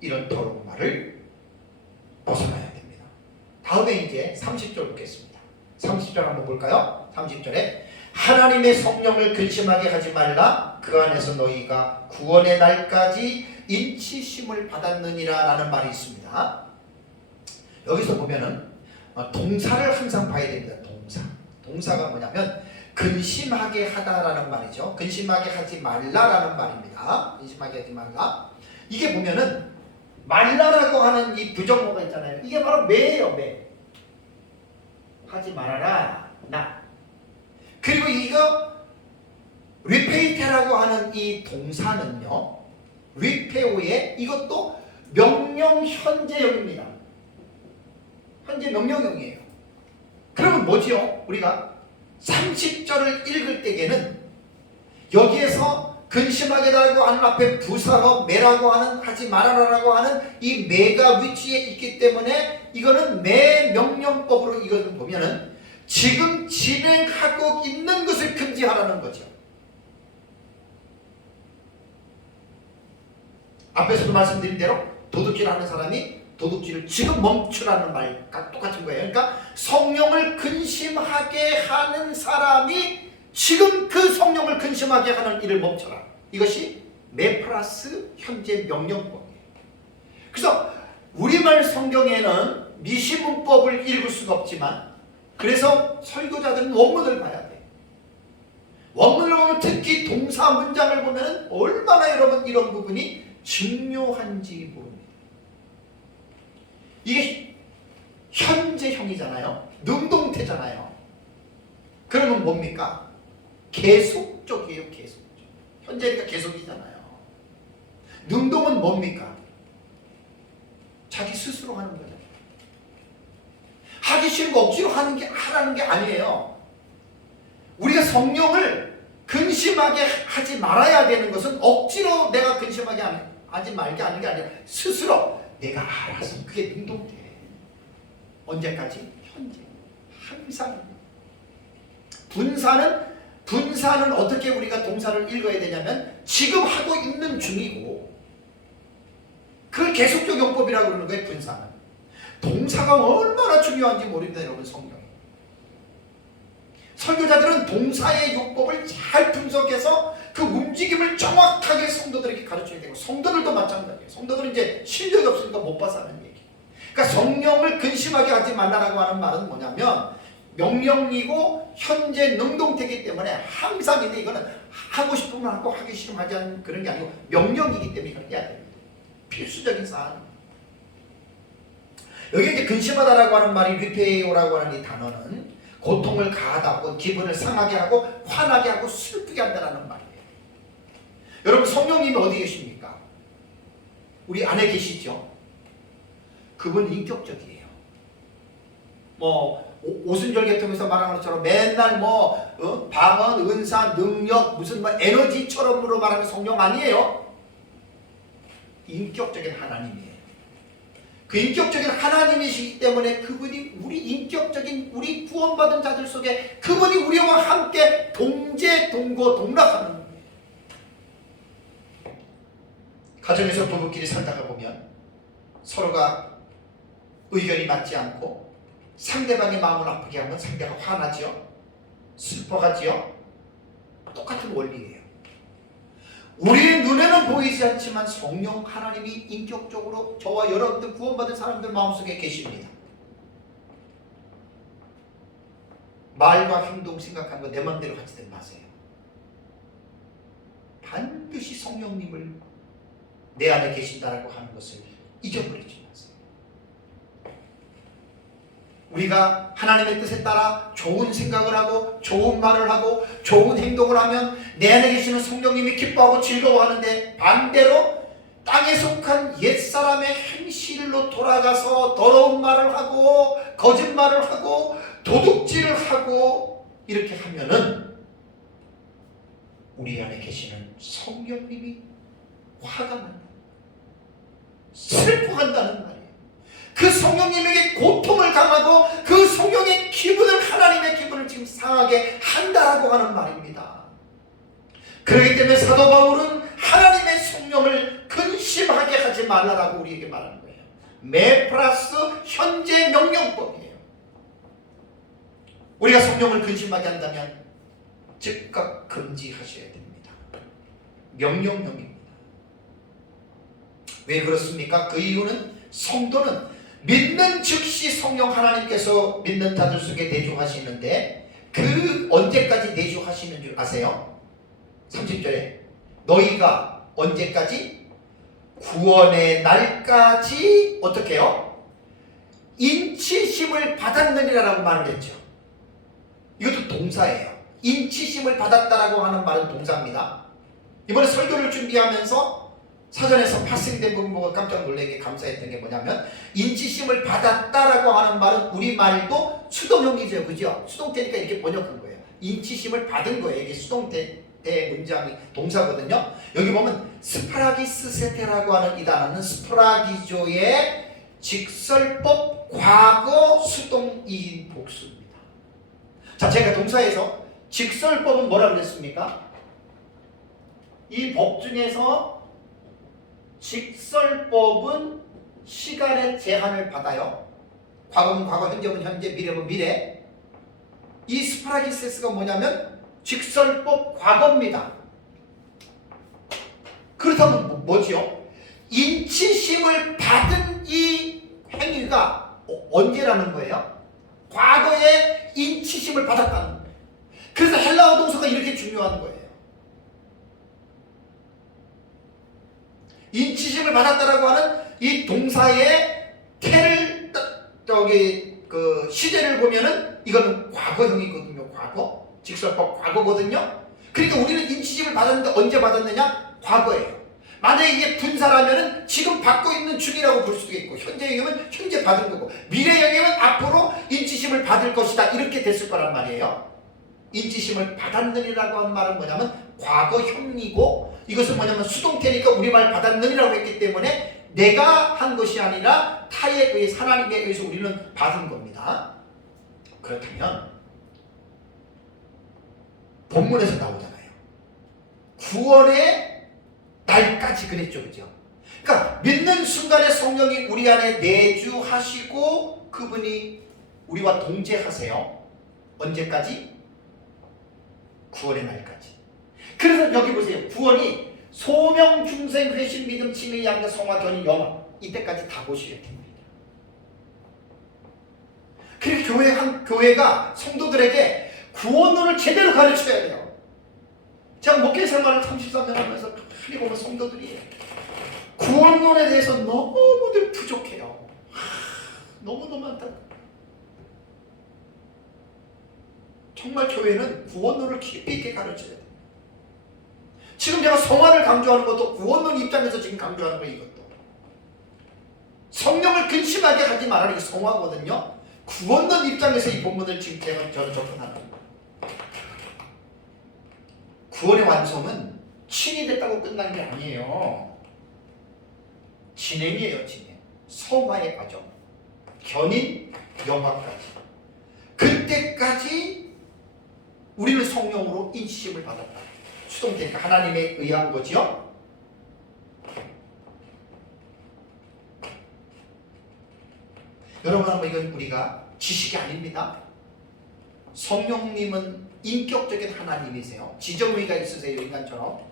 이런 더러운 말을 벗어나야 됩니다. 다음에 이제 30절 보겠습니다. 30절 한번 볼까요? 30절에 하나님의 성령을 근심하게 하지 말라. 그 안에서 너희가 구원의 날까지 인치심을 받았느니라 라는 말이 있습니다. 여기서 보면은 동사를 항상 봐야 됩니다. 동사가 뭐냐면 근심하게 하다라는 말이죠. 근심하게 하지 말라라는 말입니다. 근심하게 하지 말라. 이게 보면은 말라라고 하는 이 부정어가 있잖아요. 이게 바로 매예요. 매. 하지 말아라. 나. 그리고 이거 리페이테라고 하는 이 동사는요. 리페오의 이것도 명령 현재형입니다. 현재 명령형이에요. 그러면 뭐지요? 우리가 30절을 읽을 때에는 여기에서 근심하게라고 하는 앞에 부사어 매라고 하는 하지 말아라라고 하는 이 매가 위치에 있기 때문에 이거는 매 명령법으로 이것을 보면은 지금 진행하고 있는 것을 금지하라는 거죠. 앞에서도 말씀드린 대로 도둑질하는 사람이 도둑질을 지금 멈추라는 말과 똑같은 거예요. 그러니까 성령을 근심하게 하는 사람이 지금 그 성령을 근심하게 하는 일을 멈춰라. 이것이 메프라스 현재 명령법이에요. 그래서 우리말 성경에는 미시문법을 읽을 수가 없지만, 그래서 설교자들은 원문을 봐야 돼. 원문을 보면 특히 동사 문장을 보면 얼마나 여러분 이런 부분이 중요한지 모릅니다. 이게 현재형이잖아요. 능동태잖아요. 그러면 뭡니까? 계속적이에요. 계속적. 현재니까 계속이잖아요. 능동은 뭡니까? 자기 스스로 하는 거죠. 하기 싫은 거 억지로 하라는 게 아니에요. 우리가 성령을 근심하게 하지 말아야 되는 것은 억지로 내가 근심하게 하지 말게 하는 게 아니라 스스로 내가 알아서. 그게 능동태. 언제까지? 현재. 항상. 분사는 어떻게 우리가 동사를 읽어야 되냐면 지금 하고 있는 중이고, 그걸 계속적 용법이라고 그러는 거예요. 분사는. 동사가 얼마나 중요한지 모릅니다. 여러분 성경. 설교자들은 동사의 용법을 잘 분석해서 그 움직임을 정확하게 성도들에게 가르쳐야 되고, 성도들도 마찬가지예요. 성도들은 이제 실력이 없으니까 못 봐서 하는 얘기. 그러니까 성령을 근심하게 하지 말라라고 하는 말은 뭐냐면 명령이고 현재 능동태이기 때문에 항상인데, 이거는 하고 싶으면 하고 하기 싫으면 하지 않는 그런 게 아니고 명령이기 때문에 이걸 해야 됩니다. 필수적인 사안. 여기 이제 근심하다라고 하는 말이 리페오라고 하는 이 단어는 고통을 가하다, 기분을 상하게 하고 화나게 하고 슬프게 한다는 말이에요. 여러분 성령님이 어디 계십니까? 우리 안에 계시죠? 그분 인격적이에요. 오순절 계통에서 말하는 것처럼 맨날 방언, 은사, 능력, 무슨 에너지처럼으로 말하는 성령 아니에요. 인격적인 하나님이에요. 그 인격적인 하나님이시기 때문에 그분이 우리 인격적인 우리 구원받은 자들 속에 그분이 우리와 함께 동제, 동거, 동락하는 거예요. 가정에서 부부끼리 살다가 보면 서로가 의견이 맞지 않고 상대방의 마음을 아프게 하면 상대가 화나지요. 슬퍼하지요. 똑같은 원리예요. 우리의 눈에는 보이지 않지만 성령 하나님이 인격적으로 저와 여러분들 구원받은 사람들 마음속에 계십니다. 말과 행동, 생각하는 거 내 맘대로 하지 마세요. 반드시 성령님을 내 안에 계신다라고 하는 것을 잊어버리지 마세요. 우리가 하나님의 뜻에 따라 좋은 생각을 하고 좋은 말을 하고 좋은 행동을 하면 내 안에 계시는 성령님이 기뻐하고 즐거워하는데, 반대로 땅에 속한 옛사람의 행실로 돌아가서 더러운 말을 하고 거짓말을 하고 도둑질을 하고 이렇게 하면은 우리 안에 계시는 성령님이 화가 난다, 슬퍼한다는 말이에요. 그 성령님에게 고통을 당하고 그 성령의 기분을, 하나님의 기분을 지금 상하게 한다라고 하는 말입니다. 그렇기 때문에 사도 바울은 하나님의 성령을 근심하게 하지 말라라고 우리에게 말하는 거예요. 메프라스 현재 명령법이에요. 우리가 성령을 근심하게 한다면 즉각 금지하셔야 됩니다. 명령형입니다. 왜 그렇습니까? 그 이유는 성도는 믿는 즉시 성령 하나님께서 믿는 자들 속에 내주하시는데, 그 언제까지 내주하시는 줄 아세요? 30절에 너희가 언제까지? 구원의 날까지 어떻게 해요? 인치심을 받았느니라라고 말을 했죠. 이것도 동사예요. 인치심을 받았다라고 하는 말은 동사입니다. 이번에 설교를 준비하면서 사전에서 파생된 부분 보고 깜짝 놀라게 감사했던 게 뭐냐면, 인치심을 받았다라고 하는 말은 우리말도 수동형이죠. 그죠? 수동태니까 이렇게 번역한 거예요. 인치심을 받은 거예요. 이게 수동태 문장이 동사거든요. 여기 보면 스파라기스세테라고 하는 이 단어는 스파라기조의 직설법 과거 수동이인 복수입니다. 자, 제가 동사에서 직설법은 뭐라 그랬습니까? 이 법 중에서 직설법은 시간의 제한을 받아요. 과거면 과거, 현재면 현재, 미래면 미래. 이 스파라기세스가 뭐냐면 직설법 과거입니다. 그렇다면 뭐지요? 인치심을 받은 이 행위가 언제라는 거예요? 과거에 인치심을 받았다는 거예요. 그래서 헬라어 동사가 이렇게 중요한 거예요. 인치심을 받았다라고 하는 이 동사의 태를 그 시제를 보면은 이거는 과거형이거든요. 과거. 직설법 과거거든요. 그러니까 우리는 인치심을 받았는데 언제 받았느냐? 과거예요. 만약에 이게 분사라면은 지금 받고 있는 중이라고 볼 수도 있고, 현재형이면 현재 받은 거고, 미래형이면 앞으로 인치심을 받을 것이다, 이렇게 됐을 거란 말이에요. 인치심을 받았느니라고 한 말은 뭐냐면 과거형이고, 이것은 뭐냐면 수동태니까 우리말 받았느니라고 했기 때문에 내가 한 것이 아니라 타에 의해, 하나님에 의해서 우리는 받은 겁니다. 그렇다면 본문에서 나오잖아요. 구원의 날까지 그랬죠, 그죠? 그러니까 믿는 순간에 성령이 우리 안에 내주하시고 그분이 우리와 동제하세요. 언제까지? 구원의 날까지. 그래서 여기 보세요. 구원이 소명, 중생, 회심, 믿음, 치매, 양자, 성화, 견인, 영화, 이때까지 다 보시게 됩니다. 그래서 교회가 성도들에게 구원론을 제대로 가르쳐야 돼요. 제가 목회 생활을 33년 하면서 가만히 보면 성도들이 구원론에 대해서 너무들 부족해요. 너무너무 안타까워요. 정말 교회는 구원론을 깊이 있게 가르쳐야 돼요. 지금 제가 성화를 강조하는 것도 구원론 입장에서 지금 강조하는 거예요. 이것도 성령을 근심하게 하지 말라는 게 성화거든요. 구원론 입장에서 이 본문을 지금 저는 접근하는 거예요. 구원의 완성은 친이 됐다고 끝난 게 아니에요. 진행이에요. 진행. 성화의 과정, 견인, 영화까지. 그때까지 우리는 성령으로 인치심을 받았다. 수동태니까 하나님에 의한 거지요. 여러분, 한번 이건 우리가 지식이 아닙니다. 성령님은 인격적인 하나님이세요. 지정의가 있으세요. 인간처럼.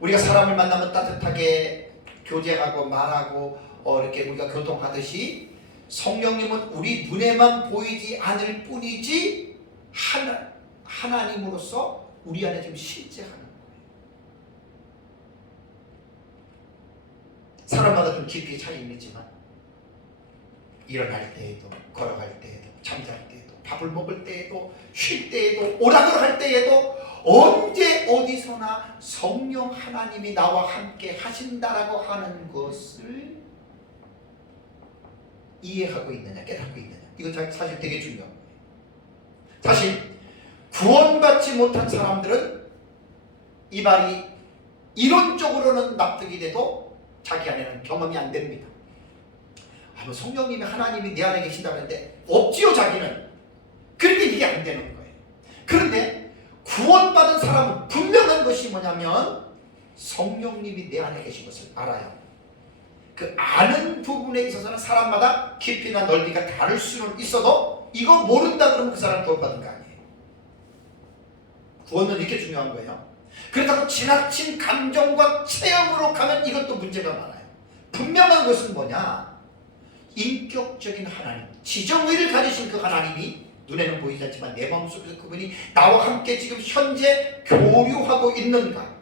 우리가 사람을 만나면 따뜻하게 교제하고 말하고 이렇게 우리가 교통하듯이 성령님은 우리 눈에만 보이지 않을 뿐이지 하나님으로서 우리 안에 지금 실제하는 거예요. 사람마다 좀 깊이 차이는 있지만 일어날 때에도, 걸어갈 때에도, 잠잘 때에도, 밥을 먹을 때에도, 쉴 때에도, 오락을 할 때에도 언제 어디서나 성령 하나님이 나와 함께 하신다라고 하는 것을 이해하고 있느냐, 깨닫고 있느냐, 이건 사실 되게 중요한 거예요. 사실 구원받지 못한 사람들은 이 말이 이론적으로는 납득이 돼도 자기 안에는 경험이 안 됩니다. 성령님이, 하나님이 내 안에 계신다는데 없지요, 자기는. 그렇게 이게 안 되는 거예요. 그런데 구원받은 사람은 분명한 것이 뭐냐면 성령님이 내 안에 계신 것을 알아요. 그 아는 부분에 있어서는 사람마다 깊이나 넓이가 다를 수는 있어도 이거 모른다 그러면 그 사람 구원받은 거 아니에요. 구원은 이렇게 중요한 거예요. 그렇다고 지나친 감정과 체험으로 가면 이것도 문제가 많아요. 분명한 것은 뭐냐? 인격적인 하나님, 지정의를 가지신 그 하나님이 눈에는 보이지 않지만 내 마음속에서 그분이 나와 함께 지금 현재 교류하고 있는가?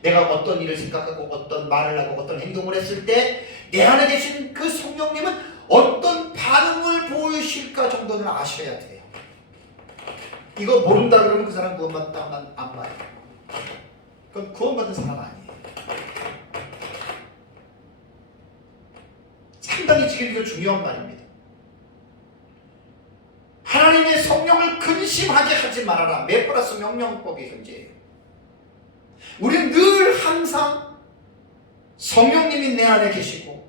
내가 어떤 일을 생각하고 어떤 말을 하고 어떤 행동을 했을 때 내 안에 계신 그 성령님은 어떤 반응을 보이실까 정도는 아셔야 돼요. 이거 모른다 그러면 그 사람 구원받다 안 봐요. 그건 구원받은 사람 아니에요. 상당히 지금 이거 중요한 말입니다. 하나님의 성령을 근심하게 하지 말아라. 매 플러스 명령법이 현재예요. 우리는 늘 항상 성령님이 내 안에 계시고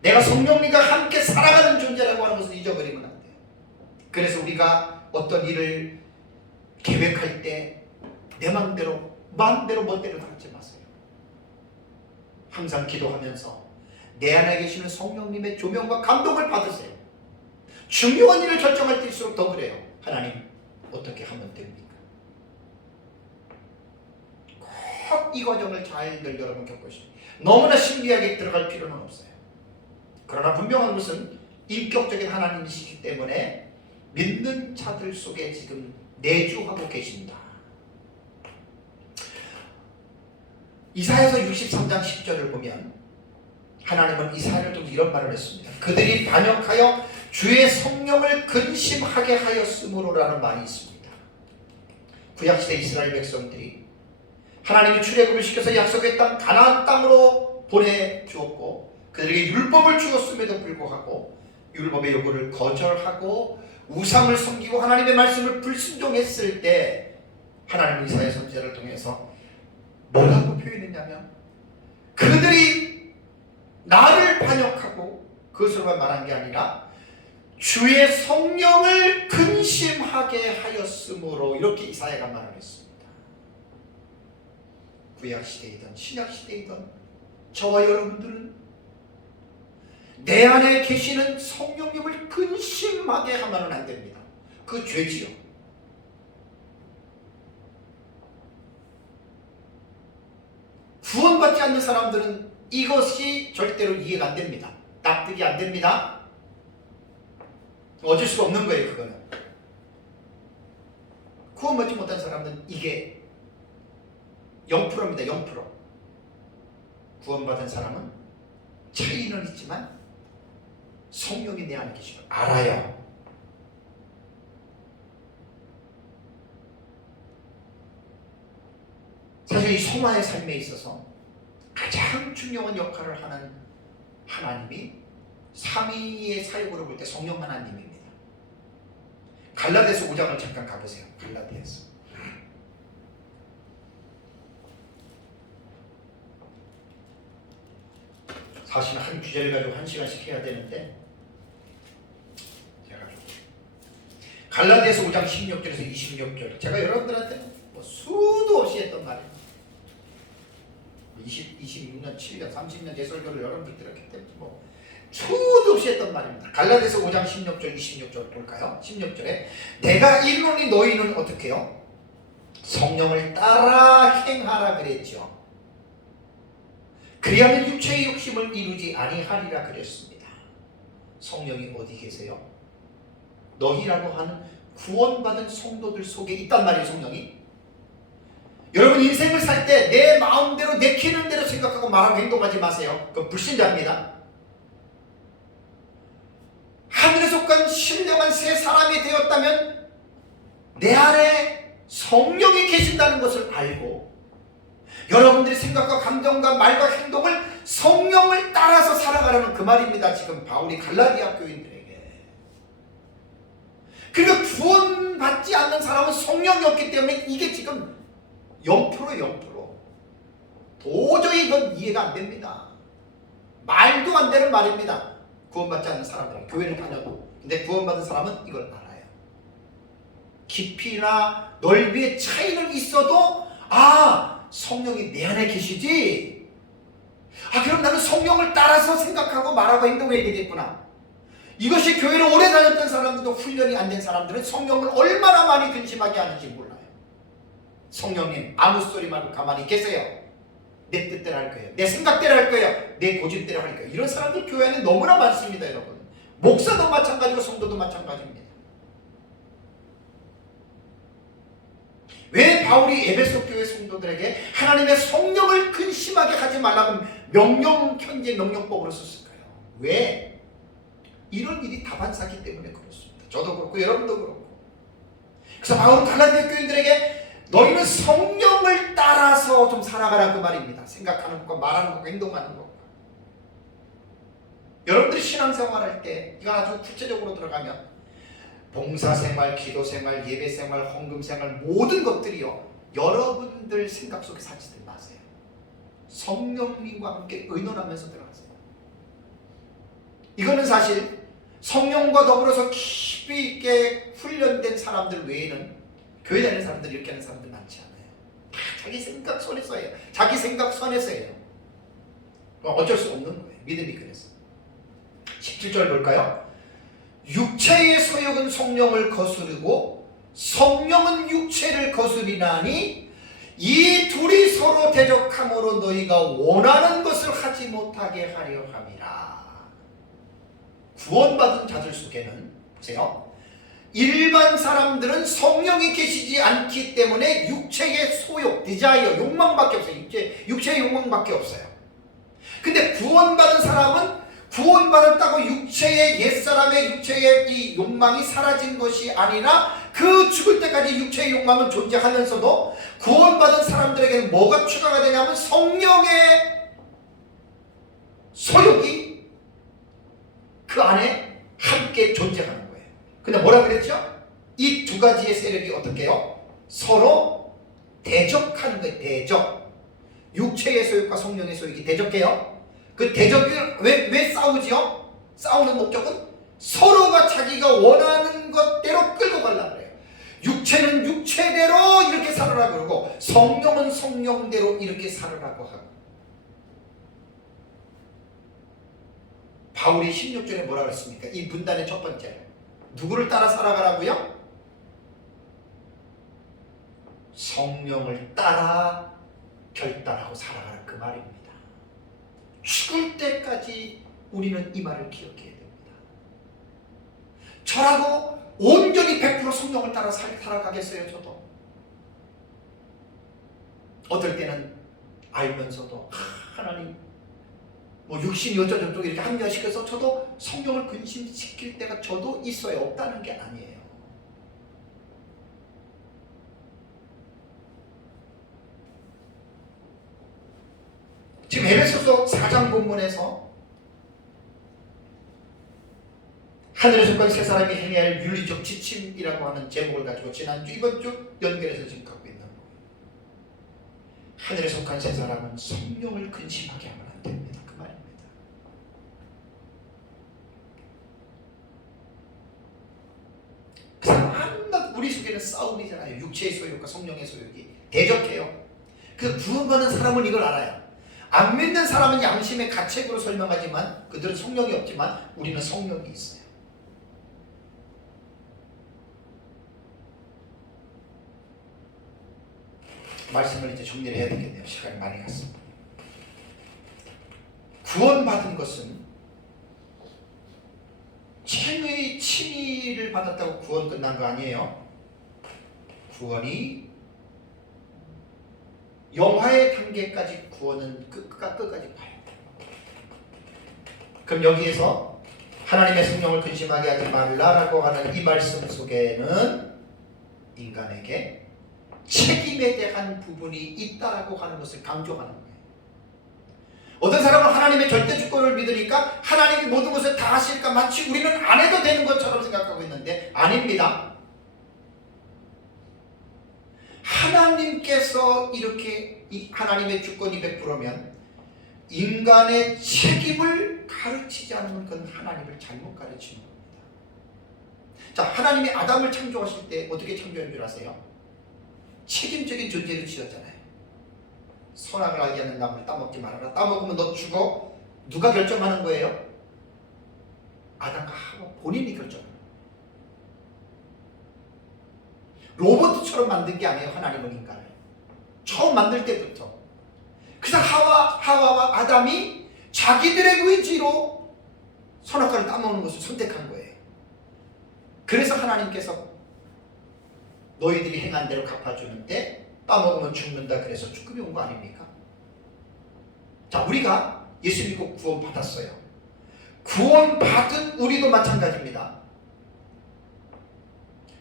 내가 성령님과 함께 살아가는 존재라고 하는 것을 잊어버리면 안 돼요. 그래서 우리가 어떤 일을 계획할 때 내 마음대로 멋대로 하지 마세요. 항상 기도하면서 내 안에 계시는 성령님의 조명과 감동을 받으세요. 중요한 일을 결정할 때일수록 더 그래요. 하나님 어떻게 하면 됩니까? 꼭 이 과정을 잘 여러분 겪으시고 너무나 신비하게 들어갈 필요는 없어요. 그러나 분명한 것은 인격적인 하나님이시기 때문에 믿는 자들 속에 지금 내주하고 계신다. 이사야서 63장 10절을 보면 하나님은 이사야를 통해 이런 말을 했습니다. 그들이 반역하여 주의 성령을 근심하게 하였으므로라는 말이 있습니다. 구약시대 이스라엘 백성들이 하나님이 출애굽을 시켜서 약속의 땅 가나안 땅으로 보내주었고 그들에게 율법을 주었음에도 불구하고 율법의 요구를 거절하고 우상을 섬기고 하나님의 말씀을 불순종했을 때 하나님 이사야 선지자를 통해서 뭐라고 표현했냐면 그들이 나를 반역하고 그것으로만 말한 게 아니라 주의 성령을 근심하게 하였으므로 이렇게 이사야가 말을 했습니다. 구약시대이든 신약시대이든 저와 여러분들은 내 안에 계시는 성령님을 근심하게 하면 안 됩니다. 그 죄지요. 구원받지 않는 사람들은 이것이 절대로 이해가 안 됩니다. 납득이 안 됩니다. 어쩔 수가 없는 거예요. 그거는 구원받지 못한 사람은 이게 0%입니다. 0%. 구원받은 사람은 차이는 있지만 성령이 내 안에 계시고 알아요. 사실 이 소망의 삶에 있어서 가장 중요한 역할을 하는 하나님이 삼위의 사역으로 볼 때 성령 하나님입니다. 갈라디아서 5장을 잠깐 가보세요. 갈라디아서 사실 한 주제를 가지고 1시간씩 해야 되는데 제가 갈라디아서 5장 16절에서 26절 제가 여러분들한테 뭐 수도 없이 했던 말이에요. 26년, 7년, 30년 제 설교를 여러분들 들었기 때문에 뭐 수도 없이 했던 말입니다. 갈라디아서 5장 16절, 26절 볼까요? 16절에 내가 이르노니 너희는 어떻게 해요? 성령을 따라 행하라 그랬죠. 그리하면 육체의 욕심을 이루지 아니하리라 그랬습니다. 성령이 어디 계세요? 너희라고 하는 구원받은 성도들 속에 있단 말이에요. 성령이. 여러분 인생을 살 때 내 마음대로 내키는 대로 생각하고 말하고 행동하지 마세요. 그건 불신자입니다. 하늘에 속한 신령한 새 사람이 되었다면 내 안에 성령이 계신다는 것을 알고 여러분들의 생각과 감정과 말과 행동을 성령을 따라서 살아가라는 그 말입니다. 지금 바울이 갈라디아 교인들에게. 그러니까 구원받지 않는 사람은 성령이 없기 때문에 이게 지금 0%. 도저히 이건 이해가 안 됩니다. 말도 안 되는 말입니다. 구원받지 않는 사람들은 교회를 다녀도. 근데 구원받은 사람은 이걸 알아요. 깊이나 넓이의 차이는 있어도 성령이 내 안에 계시지. 그럼 나는 성령을 따라서 생각하고 말하고 행동해야 되겠구나. 이것이 교회를 오래 다녔던 사람들도 훈련이 안 된 사람들은 성령을 얼마나 많이 근심하게 하는지 몰라요. 성령님 아무 소리 말고 가만히 계세요. 내 뜻대로 할 거예요. 내 생각대로 할 거예요. 내 고집대로 할 거예요. 이런 사람들 교회 안에 너무나 많습니다. 여러분. 목사도 마찬가지고 성도도 마찬가지입니다. 왜 바울이 에베소 교회 성도들에게 하나님의 성령을 근심하게 하지 말라고 명령편지 명령법으로 썼을까요? 왜? 이런 일이 다반사기 때문에 그렇습니다. 저도 그렇고 여러분도 그렇고. 그래서 바울은 갈라디아 교인들에게 너희는 성령을 따라서 좀 살아가라 그 말입니다. 생각하는 것과 말하는 것과 행동하는 것과. 여러분들이 신앙생활할 때 이건 아주 구체적으로 들어가면 봉사생활, 기도생활, 예배생활, 헌금생활 모든 것들이요 여러분들 생각 속에 사지들 마세요. 성령님과 함께 의논하면서 들어가세요. 이거는 사실 성령과 더불어서 깊이 있게 훈련된 사람들 외에는 교회 다니는 사람들이 이렇게 하는 사람들 많지 않아요. 다 자기 생각 선에서 해요. 자기 생각 선에서 해요. 어쩔 수 없는 거예요. 믿음이 그래서. 17절 볼까요? 육체의 소욕은 성령을 거스르고 성령은 육체를 거스리나니 이 둘이 서로 대적함으로 너희가 원하는 것을 하지 못하게 하려 함이라. 구원받은 자들 속에는 보세요. 일반 사람들은 성령이 계시지 않기 때문에 육체의 소욕, 디자이어, 욕망밖에 없어요. 육체의 욕망밖에 없어요. 근데 구원받은 사람은 구원받았다고 육체의 옛사람의 육체의 이 욕망이 사라진 것이 아니라 그 죽을 때까지 육체의 욕망은 존재하면서도 구원받은 사람들에게는 뭐가 추가가 되냐면 성령의 소욕이 그 안에 함께 존재하는 거예요. 근데 뭐라 그랬죠? 이 두 가지의 세력이 어떻게 해요? 서로 대적하는 거예요. 대적. 육체의 소욕과 성령의 소욕이 대적해요. 그 대적이 왜 싸우지요? 싸우는 목적은 서로가 자기가 원하는 것대로 끌고 가려고 그래요. 육체는 육체대로 이렇게 살으라고 그러고 성령은 성령대로 이렇게 살으라고 하고. 바울이 16절에 뭐라 그랬습니까? 이 분단의 첫 번째, 누구를 따라 살아가라고요? 성령을 따라 결단하고 살아가라, 그 말입니다. 죽을 때까지 우리는 이 말을 기억해야 됩니다. 저라고 온전히 100% 성령을 따라 살아가겠어요? 저도 어떨 때는 알면서도 하나님 뭐 육신이 어쩌저쩌고 이렇게 합리화시켜서 저도 성령을 근심시킬 때가 저도 있어요. 없다는 게 아니에요. 지금 에베소서 4장 본문에서 하늘에 속한 세 사람이 행해야 할 윤리적 지침이라고 하는 제목을 가지고 지난주 이번주 연결해서 지금 갖고 있는 거예요. 하늘에 속한 세 사람은 성령을 근심하게 하면 안 됩니다. 그 말입니다. 그 사람 한낱 우리 속에는 싸움이잖아요. 육체의 소욕과 성령의 소욕이 대적해요. 그래서 구원받는 사람은 이걸 알아요. 안 믿는 사람은 양심의 가책으로 설명하지만 그들은 성령이 없지만 우리는 성령이 있어요. 말씀을 이제 정리를 해야 되겠네요. 시간이 많이 갔습니다. 구원받은 것은 죄의 칭의를 받았다고 구원 끝난 거 아니에요. 구원이 영화의 단계까지 구원은 끝까지 봐요. 그럼 여기에서 하나님의 성령을 근심하게 하지 말라라고 하는 이 말씀 속에는 인간에게 책임에 대한 부분이 있다라고 하는 것을 강조하는 거예요. 어떤 사람은 하나님의 절대 주권을 믿으니까 하나님이 모든 것을 다 하실까 마치 우리는 안 해도 되는 것처럼 생각하고 있는데 아닙니다. 하나님께서 이렇게 하나님의 주권이 100%면 인간의 책임을 가르치지 않으면 그건 하나님을 잘못 가르치는 겁니다. 자, 하나님이 아담을 창조하실 때 어떻게 창조한 줄 아세요? 책임적인 존재를 지었잖아요. 선악을 알게 하는 나무를 따먹지 말아라. 따먹으면 너 죽어. 누가 결정하는 거예요? 아담과 하와 본인이 결정합니다. 로봇처럼 만든 게 아니에요. 하나님은 인간을 처음 만들 때부터. 그래서 하와와 아담이 자기들의 의지로 선악과를 따먹는 것을 선택한 거예요. 그래서 하나님께서 너희들이 행한 대로 갚아주는데 따먹으면 죽는다 그래서 죽음이 온 거 아닙니까? 자, 우리가 예수 믿고 구원 받았어요. 구원 받은 우리도 마찬가지입니다.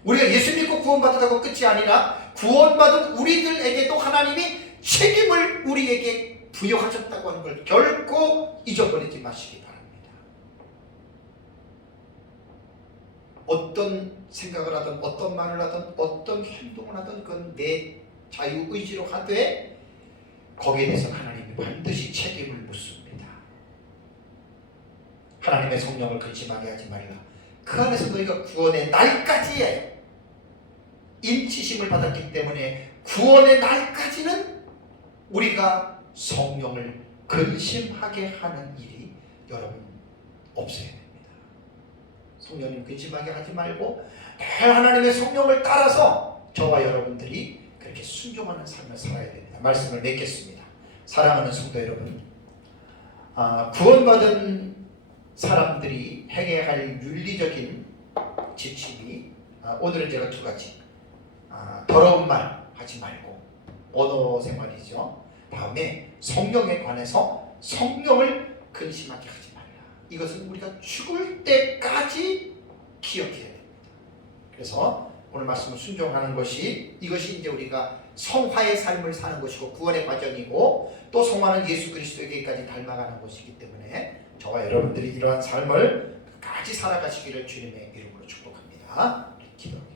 우리가 예수 믿고 구원받았다고 끝이 아니라 구원받은 우리들에게도 하나님이 책임을 우리에게 부여하셨다고 하는 걸 결코 잊어버리지 마시기 바랍니다. 어떤 생각을 하든 어떤 말을 하든 어떤 행동을 하든 그건 내 자유의지로 하되 거기에 대해서 하나님이 반드시 책임을 묻습니다. 하나님의 성령을 근심하게 하지 말라. 그 안에서 너희가 구원의 날까지에 인치심을 받았기 때문에 구원의 날까지는 우리가 성령을 근심하게 하는 일이 여러분 없어야 됩니다. 성령님 근심하게 하지 말고 늘 하나님의 성령을 따라서 저와 여러분들이 그렇게 순종하는 삶을 살아야 됩니다. 말씀을 맺겠습니다. 사랑하는 성도 여러분, 구원받은 사람들이 행해야 할 윤리적인 지침이 오늘은 제가 두 가지, 더러운 말 하지 말고 언어 생활이죠. 다음에 성령에 관해서 성령을 근심하게 하지 말라. 이것은 우리가 죽을 때까지 기억해야 됩니다. 그래서 오늘 말씀을 순종하는 것이, 이것이 이제 우리가 성화의 삶을 사는 것이고 구원의 과정이고 또 성화는 예수 그리스도에게까지 닮아가는 것이기 때문에 저와 여러분들이 이러한 삶을 끝까지 살아가시기를 주님의 이름으로 축복합니다. 기도합니다.